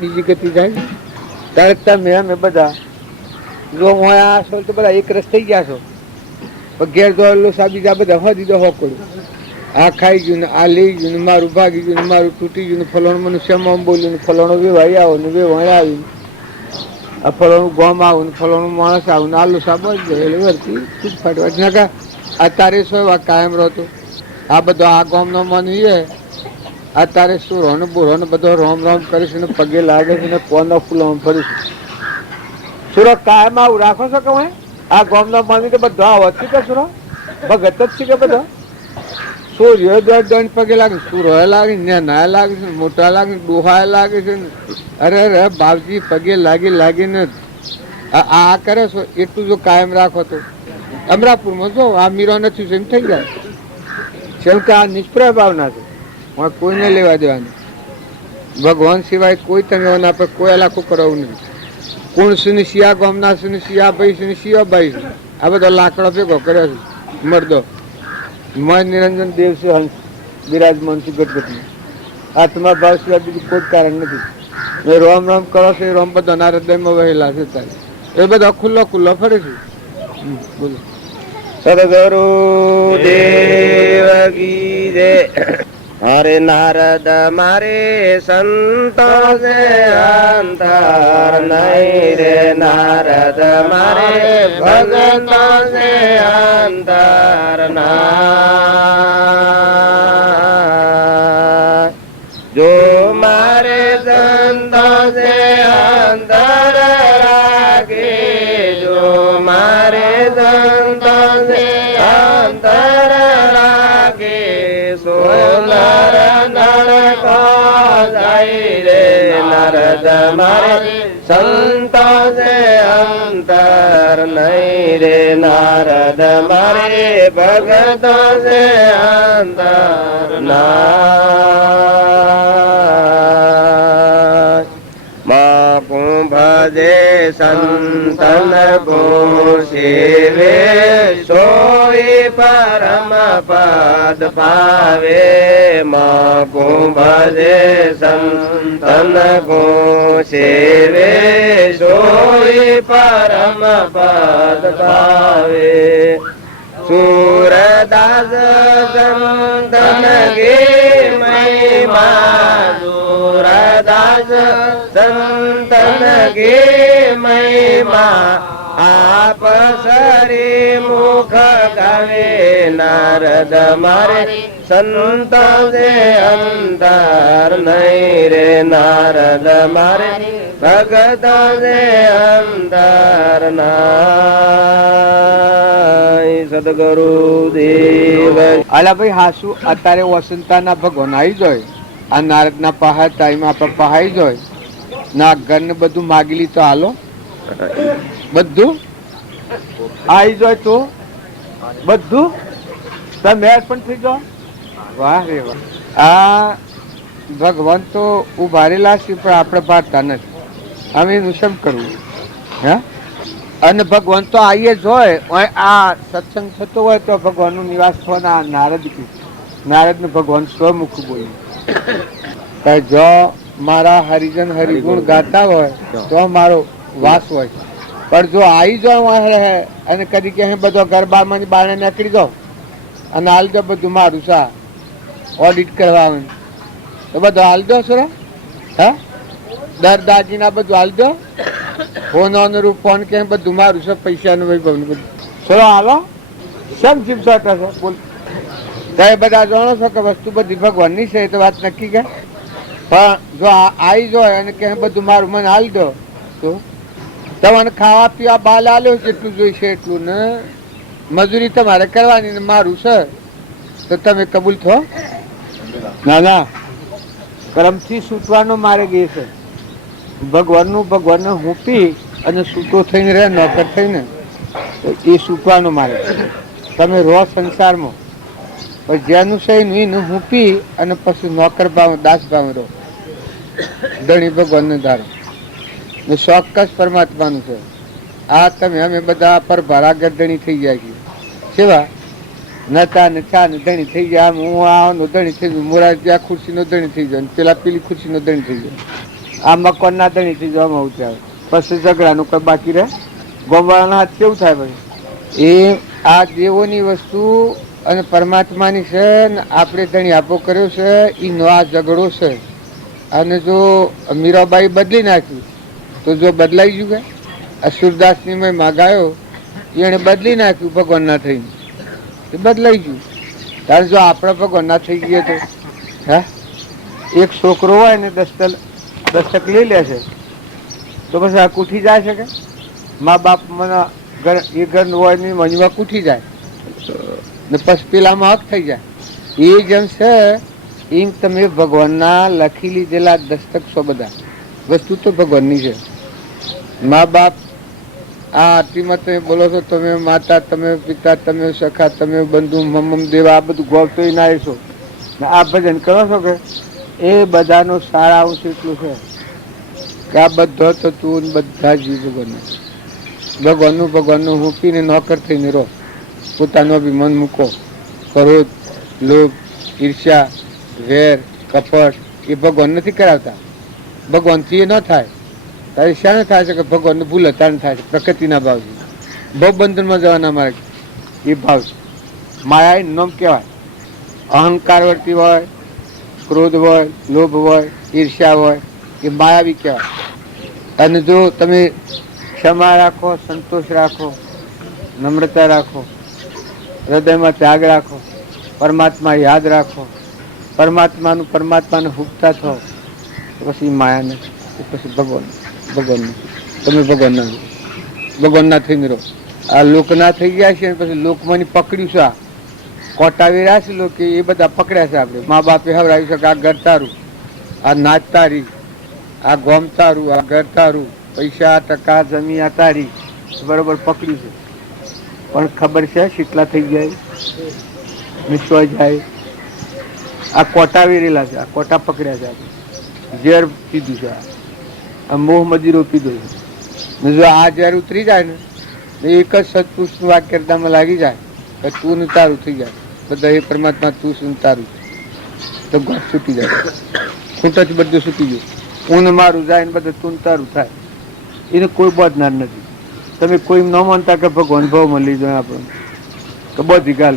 બીજી ગતિ થાય. ત્યારે તમે અમે બધા જો હું આ છો તો બધા એક રસ થઈ ગયા છો, ઘેર દોડેલો સા બીજા બધા હો દીધો હો પડ્યું, આ ખાઈ ગયું ને આ લઈ ગયું ને મારું ભાગી ગયું ને મારું તૂટી ગયું ને ફલાણું મનુષ્યમાં બોલ્યું ને ફલાણું વેવાઈ આવો ને વેવાઈ આવ્યું, આ ફલાણું ગોમ આવું ને ફલાણું માણસ આવું ને આલુ સાબ જ વર્તી તૂટ ફાટવા નાખા. અત્યારે શું કાયમ રહતો આ બધો આ ગોમનો મનવી અત્યારે શું રોનો બોરોને બધો રોમ રોમ કરીશ ને પગે લાગે છે ને કોનો ફૂલો ફરીશું. સુરો કાયમ આવું રાખો છો કે આ ગોમનો મનવી તો બધો આવો છે કે સુરો ભગત જ છે કે બધો સૂર્ય દોડ પગે લાગે, સુરો લાગે, નેના લાગે છે, મોટા લાગે, ડોહા લાગે છે ને અરે અરે બાપજી પગે લાગી લાગીને આ કરે છો. એટલું જો કાયમ રાખો તો અમરાપુરમાં જો આ મીરો નથી એમ થઈ જાય. જેમ કે આ નિષ્પ્રય ભાવના છે, કોઈને લેવા દેવાની, ભગવાન સિવાય કોઈ તમે એના પર કોઈ લાખું કરાવું નહીં. કોણ સુનિશિયા ગોમના સુનિશિયા ભાઈ સુનિશિયા ભાઈ આ બધો લાકડો ભેગો કર્યો છે મરદો. મન નિરંજન દેવ છે હંસ બિરાજમાન છે ગટગટ. આત્મા ભાવ સિવાય બીજું કોઈ કારણ નથી. એ રોમ રોમ કરો છો એ રોમ બધો ના હૃદયમાં વહેલા છે તારે એ બધા ખુલ્લો ખુલ્લો ફરે છે. બોલો સદગુરુ દેવ કી જય. હરે નારદ મારે સંતો સે અંતર નહીં રે, નારદ મારે ભગતો સે અંતર ના. જો મારે સંતો સે અંતર રાખે, જો મારે સંતો સે અંતર રાખે, સોલર નરકો જાય રે, નારદ મારે સંતો સે અંતર નહીં રે, નારદ મારે ભગતો સે અંતર ના. ભજે સંતન ગો સેવે, સોઈ પરમ પદ પાવે. મગુ ભજે સંતન ગો સેવે, સોઈ પરમ પદ પાવે. સુરદાસ સંતન ગે મહિમા, સુરદાસ સંતન ગે મહિમા, આપ સરી મુખ ગાવે. નારદ મારે સંત સે અંતર નહીં રે, નારદ મારે ભગત સે અંતર ના. સદગુરુ દેવ. અલા ભાઈ હાસુ અત્યારે વસંતાના ભગવાન આવી જાય, આ નારદના પહાડ ટાઈમ આપણે પહાઈ જાય ના ઘર ને બધું માગેલી તો હાલો બધું આવી જાય તો બધું તમે પણ થઈ જાઓ. વાહ રે વાહ. આ ભગવાન તો ઉભારેલા છે પણ આપણે ભારતા નથી. અમે એનું શમ કરવું હે? અને ભગવાન તો આવીએ જ હોય. આ સત્સંગ થતો હોય તો ભગવાનનું નિવાસ થવાના નારદ ને ભગવાન સ્વમુખ બોલ્યું જો મારા હરિજન હરિગુણ ગાતા હોય તો મારો વાસ હોય. પણ જો આવી જાય રહે અને કદી કે બધો ગરબામાં બારણે નીકળી જાઓ અને હાલ દો બધું મારું સા ઓડિટ કરવા આવે તો બધું હાલ દો સર. હા દર દાગીના બધું હાલ દો. ફોન અનુરૂપ ફોન કે બધું મારું છે, પૈસાનું વૈભવનું બધું થોડો હાલો. શેમ જીપ છો બોલ. તમે બધા જાણો છો કે વસ્તુ બધી ભગવાનની છે, તો વાત નક્કી કે. પણ જો આવી જાય અને કે બધું મારું મને હાલ દો તો તમારે ખાવા પીવા બાલ આલ્યો જેટલું જોઈશે એટલું ને મજૂરી તમારે કરવાની ને મારું છે તો તમે કબૂલ થો. ના ના કર્મથી છૂટવાનો મારે ગે છે. ભગવાનને હુંપી અને છૂટો થઈને રહે નોકર થઈને તો એ છૂટવાનો મારે. તમે રહો સંસારમાં પણ જેનું છે એને હુંપી અને પછી નોકર ભાવ દાસ ભાવ રહો. ધણી ભગવાનને ધારો ને ચોક્કસ પરમાત્માનું છે. આ તમે અમે બધા પર ભરા ગરદણી થઈ જાય છે સેવા નતા ને ચા ને ધણી થઈ ગયા. આમ હું આનો ધણી થઈ ગયો, મોરારજી આ ખુરશીનો ધણી થઈ ગયો, પેલા પેલી ખુરશીનો ધણી થઈ ગયો, આ મકાનના ધણી થઈ ગયો. આમાં ઉતરે પછી ઝઘડાનું કોઈ બાકી રહે? ગોમવાળાના હાથ કેવું થાય ભાઈ? એ આ દેવોની વસ્તુ અને પરમાત્માની છે ને આપણે ધણી આપો કર્યો છે એનો આ ઝઘડો છે. અને જો મીરાબાઈ બદલી નાખ્યું તો જો બદલાઈ ગયું કે અસુરદાસની મેં માગાયો એને બદલી નાખ્યું ભગવાનના થઈને, એ બદલાઈ ગયું. ત્યારે જો આપણા ભગવાનના થઈ ગયા તો હા, એક છોકરો હોય ને દસ્તક લઈ લે છે તો પછી આ કૂઠી જાય છે કે મા બાપ મને એ ઘર હોય ને મજમાં કૂઠી જાય ને પછી પેલામાં હક થઈ જાય. એ જેમ છે એમ તમે ભગવાનના લખી લીધેલા દસ્તક છો. બધા વસ્તુ તો ભગવાનની છે. મા બાપ આ આરતીમાં તમે બોલો છો, તમે માતા, તમે પિતા, તમે સખા, તમે બંધુ, મમ્મ દેવા, આ બધું ગોળતો ના છો ને આ ભજન કરો છો કે એ બધાનો સારા અંશ એટલું છે કે આ બધો તો તું બધા જ ભગવાનનું મૂકીને નોકર થઈને રહો. પોતાનું અભિમાન મૂકો. ક્રોધ, લોભ, ઈર્ષ્યા, વેર, કપટ એ ભગવાન નથી કરાવતા. ભગવાનથી એ ન થાય. તારે શાને થાય છે કે ભગવાનને ભૂલે તારે થાય છે પ્રકૃતિના ભાવથી. ભવ બંધનમાં જવાના મારે એ ભાવ છે. માયા એ નામ કહેવાય. અહંકાર વર્તી હોય, ક્રોધ હોય, લોભ હોય, ઈર્ષ્યા હોય એ માયાવી કહેવાય. અને જો તમે ક્ષમા રાખો, સંતોષ રાખો, નમ્રતા રાખો, હૃદયમાં ત્યાગ રાખો, પરમાત્મા યાદ રાખો, પરમાત્માને હુકતા થો તો પછી માયા નથી, પછી ભગવાન તમે ભગવાનના થઈને રહો. આ લોકના થઈ ગયા છે પછી લોકમાંની પકડ્યું છે. આ કોટાવી રહ્યા છે લોકો એ બધા પકડ્યા છે. આપણે મા બાપે હવરાવ્યું છે કે આ ઘર તારું, આ નાચ તારી, આ ગોમ તારું, આ ઘર તારું, પૈસા ટકા જમી આ તારી, બરોબર પકડ્યું છે. પણ ખબર છે શીતલા થઈ જાય નિશ્ચય જાય. આ કોટા વેરેલા છે, આ કોટા પકડ્યા છે. આપણે ઝેર પીધું છે, આ મોહ મદિરો પીધો છે. જો આ ઝેર ઉતરી જાય ને એક જ સત્પુરુષનું વાક્યતામાં લાગી જાય તો તું ને તારું થઈ જાય. બધા એ પરમાત્મા તું શું તારું તો ઘર છૂટી જાય. ખૂંટ જ બધું છૂટી ગયું. હું ને મારું જાય ને બધું તું તારું થાય. એને કોઈ બોધનાર નથી. તમે કોઈ ન માનતા કે ભગવાન ભાવમાં લઈ જાય આપણને તો બધી ગાલ.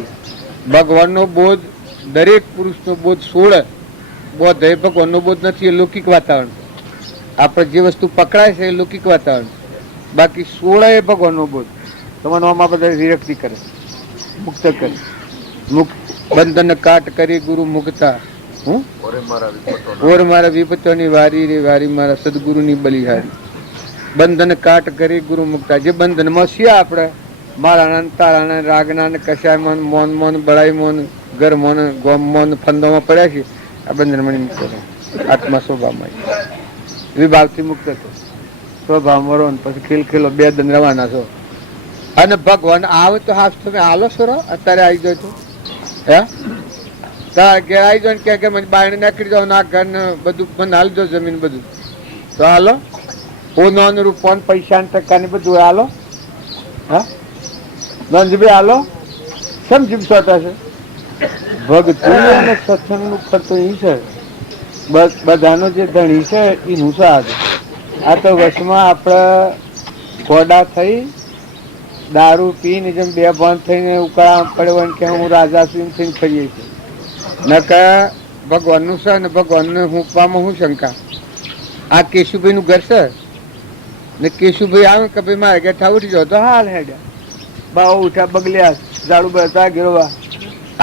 ભગવાનનો બોધ દરેક પુરુષનો બોધ 16 બોધ એ ભગવાનનો બોધ નથી. એ લૌકિક વાતાવરણ. આપણે જે વસ્તુ પકડાય છે એ લૌકિક વાતાવરણ. બાકી 16 એ ભગવાનનો બોધ. તમારો આમાં બધા વિરક્તિ કરે, મુક્ત કરે. બંધન કાટ કરી ગુરુ મુક્તા. ઓર મારા વિપતોની વારી રે વારી મારા સદગુરુની બલિહારી. બંધન કાટ કરી ગુરુ મુક્તા. જે બંધનમાં છીએ આપણે મારાના તારાના રાગના ને કશાય મોન મોન બળાઈ મોન ઘર મોન ગોમ મોન ફંદોમાં પડ્યા છે. આ બંધનમાં મુક્ત આત્મા સ્વભાવમાં વિભાવથી મુક્ત થયો. સ્વભાવમાં રહો પછી ખેલ બે દન રવાના છો. અને ભગવાન આવે તો હાફ તમે આલો છો રહો. અત્યારે આવી જાય તો હે તારા ઘેર આવી જાવ ને કે મને બાયણે નાખી જાવ ના ઘર ને બધું મને હાલ દો જમીન બધું તો હાલો. પોનો રૂપોન પૈસા ને ટકા ને બધું હાલો. હા નંદભાઈ હાલો. સમજી શોતા છે ભક્તિ અને સત્સંગનું ખર્ચો એ છે. બસ બધાનો જે ધણી છે એનું સાથ. આ તો વચમાં આપણે ઘોડા થઈ દારૂ પીને જેમ બે ભાન થઈને ઉકાળા પડે કે હું રાજા છું થઈને ફરીએ છીએ. નકા ભગવાનનું છે ને ભગવાનને હુંકવામાં હું શંકા. આ કેશુભાઈનું ઘર છે ને કેશુભાઈ આવે કે ભાઈ મારે ઘેર ઉઠી જાવ તો હાલ હેડ્યા બાવો ઉઠ્યા બગલ્યા ઝાડુ બળતા ગેરવા.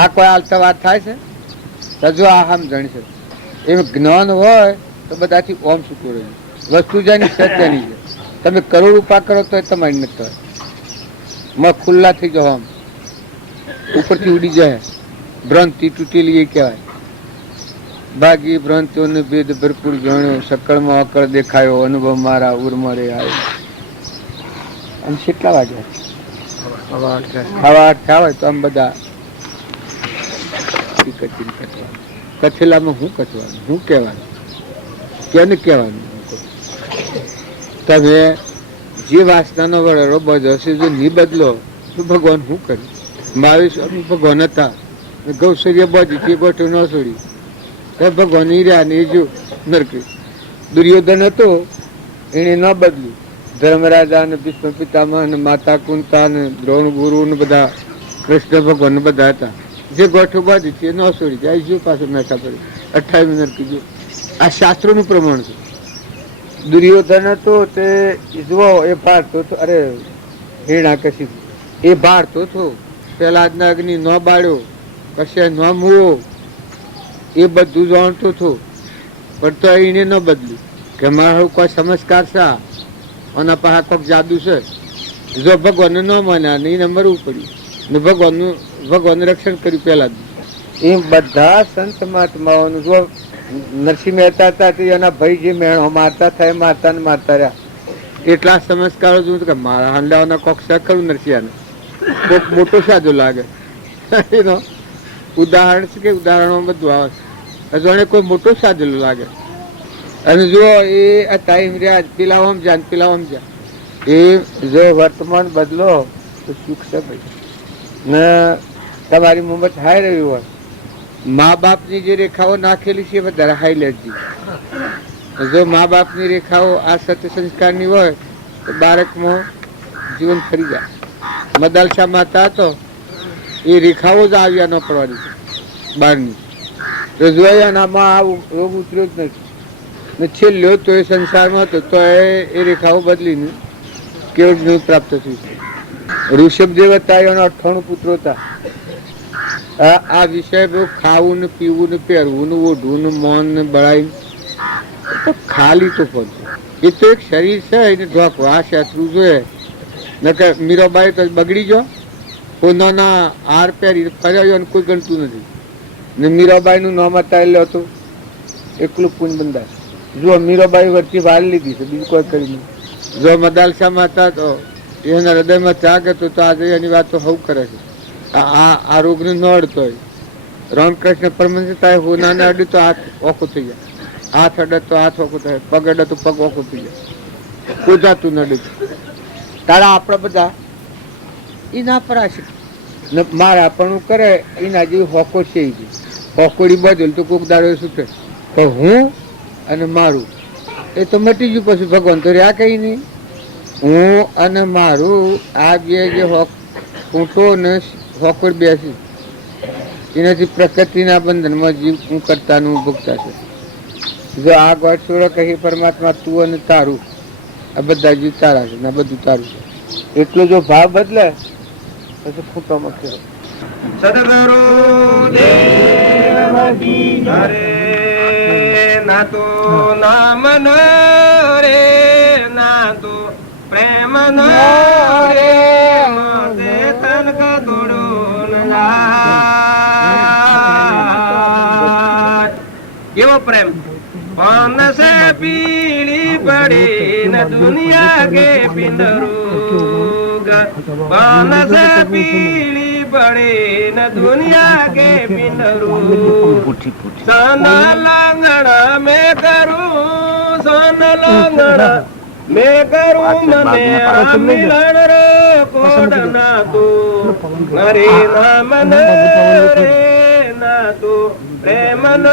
આ કોઈ હાલતા વાત થાય છે? જો આ સમજણ છે. એમ જ્ઞાન હોય તો બધાથી ઓમ છૂટું રહ્યું. વસ્તુ જેની સત્યની છે. તમે કરોડ રૂપિયા કરો તો તમારી નથી થાય. માં ખુલ્લા થઈ જાઓ. આમ ઉપરથી ઉડી જાય. ભ્રાંતિ તૂટેલી એ કહેવાય. ભાગી ભ્રાંતિઓને ભેદ ભરપૂર જાણ્યો. સકળમાં અકળ દેખાયો. અનુભવ મારા ઉર્મરે આવ્યો. આમ કેટલા વાગ્યા? હવા 8 થયા તો આમ બધા કથેલામાં શું કચવાનું, શું કહેવાનું, કેને કહેવાનું? તમે જે વાસનાનો વડરો બધો હશે જો નહીં બદલો તો ભગવાન શું કરે? મહાવીર સ્વામી ભગવાન હતા, ગૌસર્ય બાજુ ગોઠો ન છોડી ભગવાન રહ્યા ને જો નરકે. દુર્યોધન હતો એને ન બદલ્યું. ધર્મરાજા ને ભીષ્મ પિતામહ ને માતા કુંતા ને દ્રોણ ગુરુ ને બધા કૃષ્ણ ભગવાન બધા હતા. જે ગોઠો બાજુ છે ન છોડી જાય જો પાછો મેઠા પડી 28 નરકી જો. આ શાસ્ત્રોનું પ્રમાણ છે. દુર્યોધન હતો તે જુઓ એ ભારતો હતો. અરે હિરણા કશી એ ભારતો હતો. પેલા આજના અગ્નિ ન બાળ્યો, કશે ન મૂવો, એ બધું જાણતો હતો. પણ તો એને ન બદલ્યું કે મારો કોઈ ચમત્કાર છે અને પાછા કોઈક જાદુ છે. જો ભગવાન ન માન્યા ને એને મરવું પડ્યું ને ભગવાનનું રક્ષણ કર્યું પેલા જ. એ બધા સંત મહાત્માઓનું જો નરસિંહ મહેતા હતા એના ભાઈ જે મેણો મારતા થાય મારતા ને મારતા રહ્યા. એટલા ચમત્કારો જોયું કે મારા હાંડાઓના કોક છે ખરું નરસિંહાને કોક મોટો સાજો લાગે એનો ઉદાહરણ છે કે ઉદાહરણો બધું આવે છે. જાણે કોઈ મોટો સાજેલો લાગે. અને જો એ ટાઈમ રહ્યા પેલા સમજ્યા ને પેલા સમજ્યા. એ જો વર્તમાન બદલો તો સુખ છે ભાઈ. ને તમારી મુંબત હાઈ રહ્યું હોય, મા બાપની જે રેખાઓ નાખેલી છે એ વધારે હાઈ લેતી. જો મા બાપની રેખાઓ આ સત્ય સંસ્કારની હોય તો બાળકમાં જીવન ફરી જાય. મદાલસા માતા હતો એ રેખાઓ જ આવ્યા ન પડવાની બહારની. રજવાયાનામાં આ રોગ ઉતર્યો જ નથી ને છેલ્લો તો એ સંસારમાં હતો તો એ રેખાઓ બદલીને કેવળ જ્ઞાન પ્રાપ્ત થયું છે. ઋષભદેવ હતા એના 98 પુત્રો હતા. આ વિષય બહુ ખાવું ને પીવું ને પહેરવું ને ઓઢવું ને મન ને બળાઈ ખાલી તો પણ એ તો એક શરીર છે એને ઢોકવું. આ શત્રુ જોઈએ નકર મીરાબાઈ તો બગડી ગયો. કોનાના હાર પહેરી ફર્યો અને કોઈ ગણતું નથી. ને મીરાબાઈ નું નામ અતારેલું હતું એકલું પૂન બંધાય. જો મીરાબાઈ વચ્ચે વાળ લીધી છે, બીજું કોઈ કરી નહીં. જો મદાલસામાં હતા તો એના હૃદયમાં ત્યાગ હતો તો આજે એની વાતો હવ કરે છે. આ રોગને ન અડતો હોય. રામકૃષ્ણ પરમહંસ હોનાને અડ્યું તો હાથ ઓખો થઈ જાય, હાથ અડે તો હાથ ઓખો થાય, પગ અડે તો પગ ઓખો થઈ જાય. કોજાતું ન અડે તારા આપણા બધા એના પર આશિક ને મારા પણ કરે એના જેવી હોકો છે. હોકોડી બદલ તો કોક દાડો શું છે તો હું અને મારું એ તો મટી ગયું. પછી ભગવાન તો રહ્યા કઈ નહીં. હું અને મારું આ બે જે ઊંટો ને હોકોડ બેસી એનાથી પ્રકૃતિના બંધનમાં જીવ હું કરતાનું ભોગતા છે. જો આ ગોળ છોડો કહી પરમાત્મા તું અને તારું આ બધા જીવ તારા છે ને બધું તારું છે. એટલો જો ભાવ બદલે પછી ખોટો મખ્યો. સદગુરુ દેવ કી હરે ના તો નામ ન રે ના તો પ્રેમ ન રે મોદે તન કા દોડો કેવો પ્રેમ પાન સે પીળી પડી ન દુનિયા કે પિંડરૂગ પાન સે પીળી પડી ન દુનિયા કે પિંડરૂગ સન લાંગણા મેં કરું સન લાંગણા મેં કરું મને મિલન રે કોડ ના તું હરે નામ ન રે ના તું પ્રેમ ન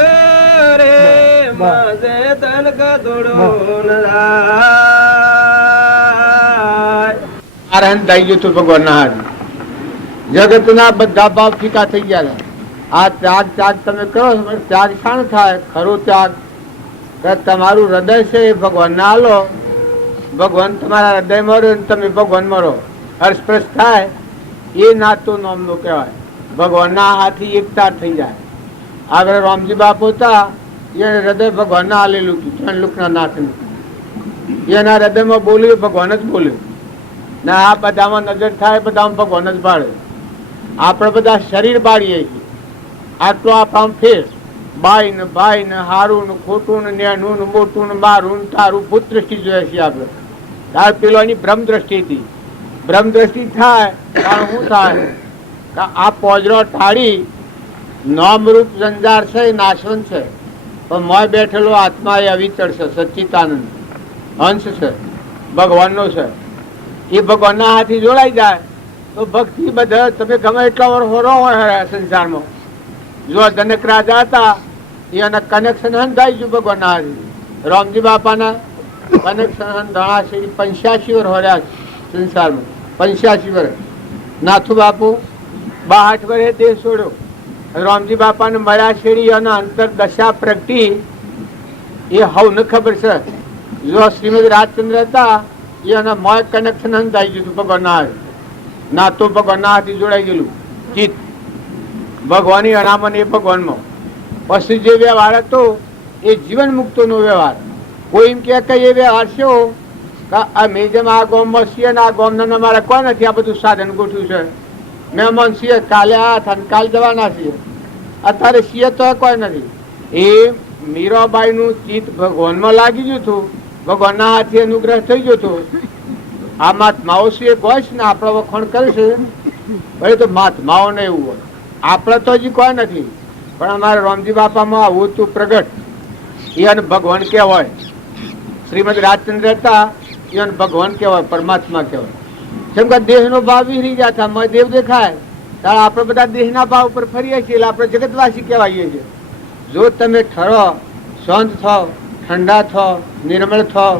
રે માજે તન કા દોડો આરહન થઈ ગયું તું ભગવાનના હાથ. જગતના બધા ભાવ ફીકા થઈ ગયા. આ ત્યાગ તમે કરો ત્યાગ શાણ થાય ખરો ત્યાગ કે તમારું હૃદય છે એ ભગવાનના આલો. ભગવાન તમારા હૃદય મરો ને તમે ભગવાન મરો. હર્ષપ્રસ થાય એ નાતું નામનું કહેવાય. ભગવાનના હાથી એકતા થઈ જાય. આગળ રામજી બાપુ હતા એને હૃદય ભગવાનને આલેલું હતું 3 લુકના નાથનું. એના હૃદયમાં બોલ્યું ભગવાન જ બોલ્યું ને આ બધામાં નજર થાય બધામાં ભગવાન જ બાળે. આપણે બધા શરીર બાળીએ છીએ. આટલો આપણા ફેર બાઈ ને ભાઈ ને હારું ને ખોટું ને નેનું ને મોટું ને મારું ને તારું ભૂત દ્રષ્ટિ જોઈએ છીએ આપણે. તાર પેલો એની બ્રહ્મ દ્રષ્ટિ હતી. બ્રહ્મ દ્રષ્ટિ થાય કારણ શું થાય કે આ પોજરો ટાળી નામરૂપ જંજાર છે એ નાશવંત છે પણ મોય બેઠેલો આત્મા એ અવિચળ છે, સચ્ચિતાનંદ અંશ છે, ભગવાનનો છે. એ ભગવાનના હાથી જોડાઈ જાય તો તો ભક્તિ બધા તમે ગમે એટલા વર્ષ હોરો હોય સંસારમાં. જો જનક રાજા હતા એના કનેક્શન હંધાઈ ગયું ભગવાનના હારી. રામજી બાપાના કનેક્શન ઘણા છે 85 વર્ષ હોર્યા સંસારમાં. 85 વર્ષ. નાથુ બાપુ 62 વર્ષે દેહ છોડ્યો. રામજી બાપાને મળ્યા શેરી અને અંતર દશા પ્રગટી એ હવને ખબર છે. જો શ્રીમદ રાજચંદ્ર હતા એના મોય કનેક્શન હંધાઈ ગયું ભગવાનના હારી. ના તો ભગવાનના હાથથી જોડાઈ ગયેલું ચિત્ત ભગવાનની અનામન એ ભગવાનમાં. પછી જે વ્યવહાર હતો એ જીવન મુક્તોનો વ્યવહાર. કોઈ એમ કે એ વ્યવહાર છે કે અમે જેમ આ ગામમાં છીએ ને આ ગામના અમારે કોઈ નથી, આ બધું સાધન ગોઠવ્યું છે, મહેમાન છીએ, કાલે આ થાય કાલ જવાના છીએ, અત્યારે છીએ તો કોઈ નથી. એ મીરાબાઈનું ચિત્ત ભગવાનમાં લાગી ગયું હતું, ભગવાનના હાથે અનુગ્રહ થઈ ગયો હતો. આ મહાત્માઓ છે ગોશ ને આપણે વખણ કરે છે ભલે તો મહાત્માઓ ને એવું હોય. આપણે તો હજી કોઈ નથી, પણ અમારે રામજી બાપામાં આવું હતું પ્રગટ. એને ભગવાન કહેવાય. શ્રીમદ રાજચંદ્ર હતા એને ભગવાન કહેવાય, પરમાત્મા કહેવાય. જેમ કે દેહનો ભાવ વિહરી ગયા હતા, મને દેવ દેખાય ત્યારે આપણે બધા દેહના ભાવ ઉપર ફરીએ છીએ, એટલે આપણે જગતવાસી કહેવાઈએ છીએ. જો તમે ઠરો, શાંત થાવ, ઠંડા થાવ, નિર્મળ થાવ,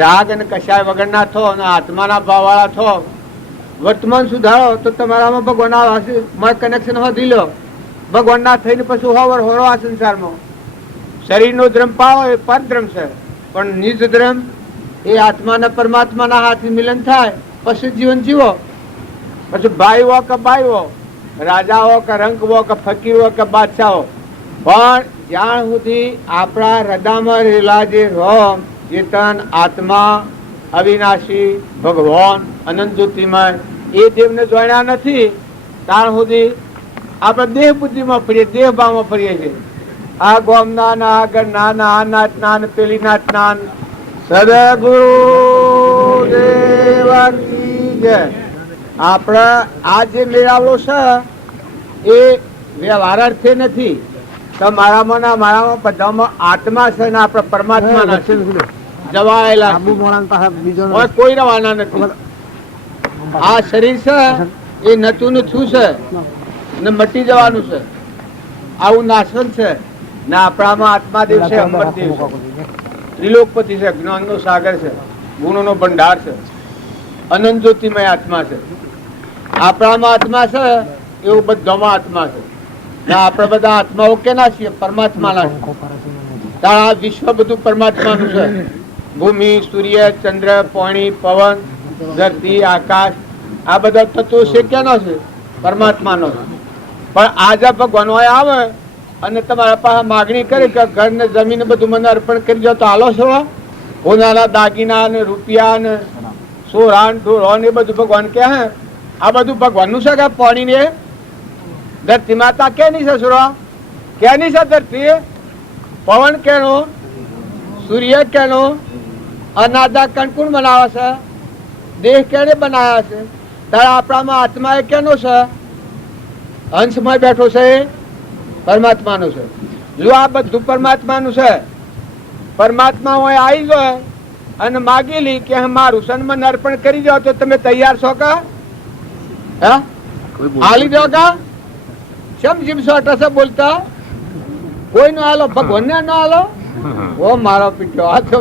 રાગ અને કશાય વગરના થો અને આત્માના ભાવવાળા થો, વર્તમાન સુધારો તો તમારામાં ભગવાનના કનેક્શન વધી લો. ભગવાનના થઈને પછી હોવર હોરો આ સંસારમાં. શરીરનો ધર્મ પાવો એ પરધર્મ છે, પણ નિજ ધર્મ એ આત્માના પરમાત્માના હાથથી મિલન થાય પછી જીવન જીવો. પછી ભાઈ હો કે બાઈ હો, રાજા હો કે રંક હો કે ફકીર હો કે બાદશાહ હો, પણ જ્યાં સુધી આપણા હૃદયમાં રહેલા જે રોમ ચેતન આત્મા અવિનાશી ભગવાન અનંત જ્યોતિમય એ દેવને જોડ્યા નથી ત્યાં સુધી આપણે દેહ બુદ્ધિમાં ફરીએ, દેહ ભાવમાં ફરીએ છીએ. આ ગોમના ના આગળ નાના આ નાચ નાન પેલી નાચ નાન. સદગુરુ દેવ કી જય. આપણે આ જે મેળાવડો છે એ વ્યવહારાર્થે નથી. મારામાં ના મારામાં બધામાં આત્મા છે ને આપણે પરમાત્મા નથી જવાયેલા, કોઈ રવાના નથી. આ શરીર છે એ નતું નું છું છે ને મટી જવાનું છે, આવું નાશવંત છે ને આપણામાં આત્માદેવ છે, અંબરદેવ છે, ત્રિલોકપતિ છે, જ્ઞાનનો સાગર છે, ગુણોનો ભંડાર છે, અનંત જ્યોતિમય આત્મા છે. આપણામાં આત્મા છે એવું બધામાં આત્મા છે. આપણે બધા આત્માઓ કેના છીએ? પરમાત્માના. તારા આ વિશ્વ બધું પરમાત્માનું છે. ભૂમિ, સૂર્ય, ચંદ્ર, પાણી, પવન, ધરતી, આકાશ આ બધા તત્વો છે કેનો છે? પરમાત્માનો છે. પણ આજે ભગવાન આવે અને તમારા પાસે માગણી કરે કે ઘર ને જમીન બધું મને અર્પણ કરી દો તો હાલો છો? હોનાના દાગીના ને રૂપિયા ને સોરા ઢોરો ને બધું ભગવાન કે હે આ બધું ભગવાનનું છે કે પાણી ને ધરતી માતા કેની છે? સુરો કેની છે? ધરતી પવન કેનો? સૂર્ય કેનો? અનાદા કણ બનાવે છે? દેહ કેને બનાવ્યા છે? તારા આપણામાં આત્મા એ કેનો છે? અંશમાં બેઠો છે પરમાત્માનું છે. જો આ બધું પરમાત્માનું છે, પરમાત્મા હોય આવી જાય અને માગી લી કે મારું સન્માન અર્પણ કરી દો તો તમે તૈયાર છો કા? હા હાલી દો કા? કેમ જીમ છો બોલતા? કોઈ નો હાલો, ભગવાન ને નો હાલો? ઓ મારો પીટ્યો આ તો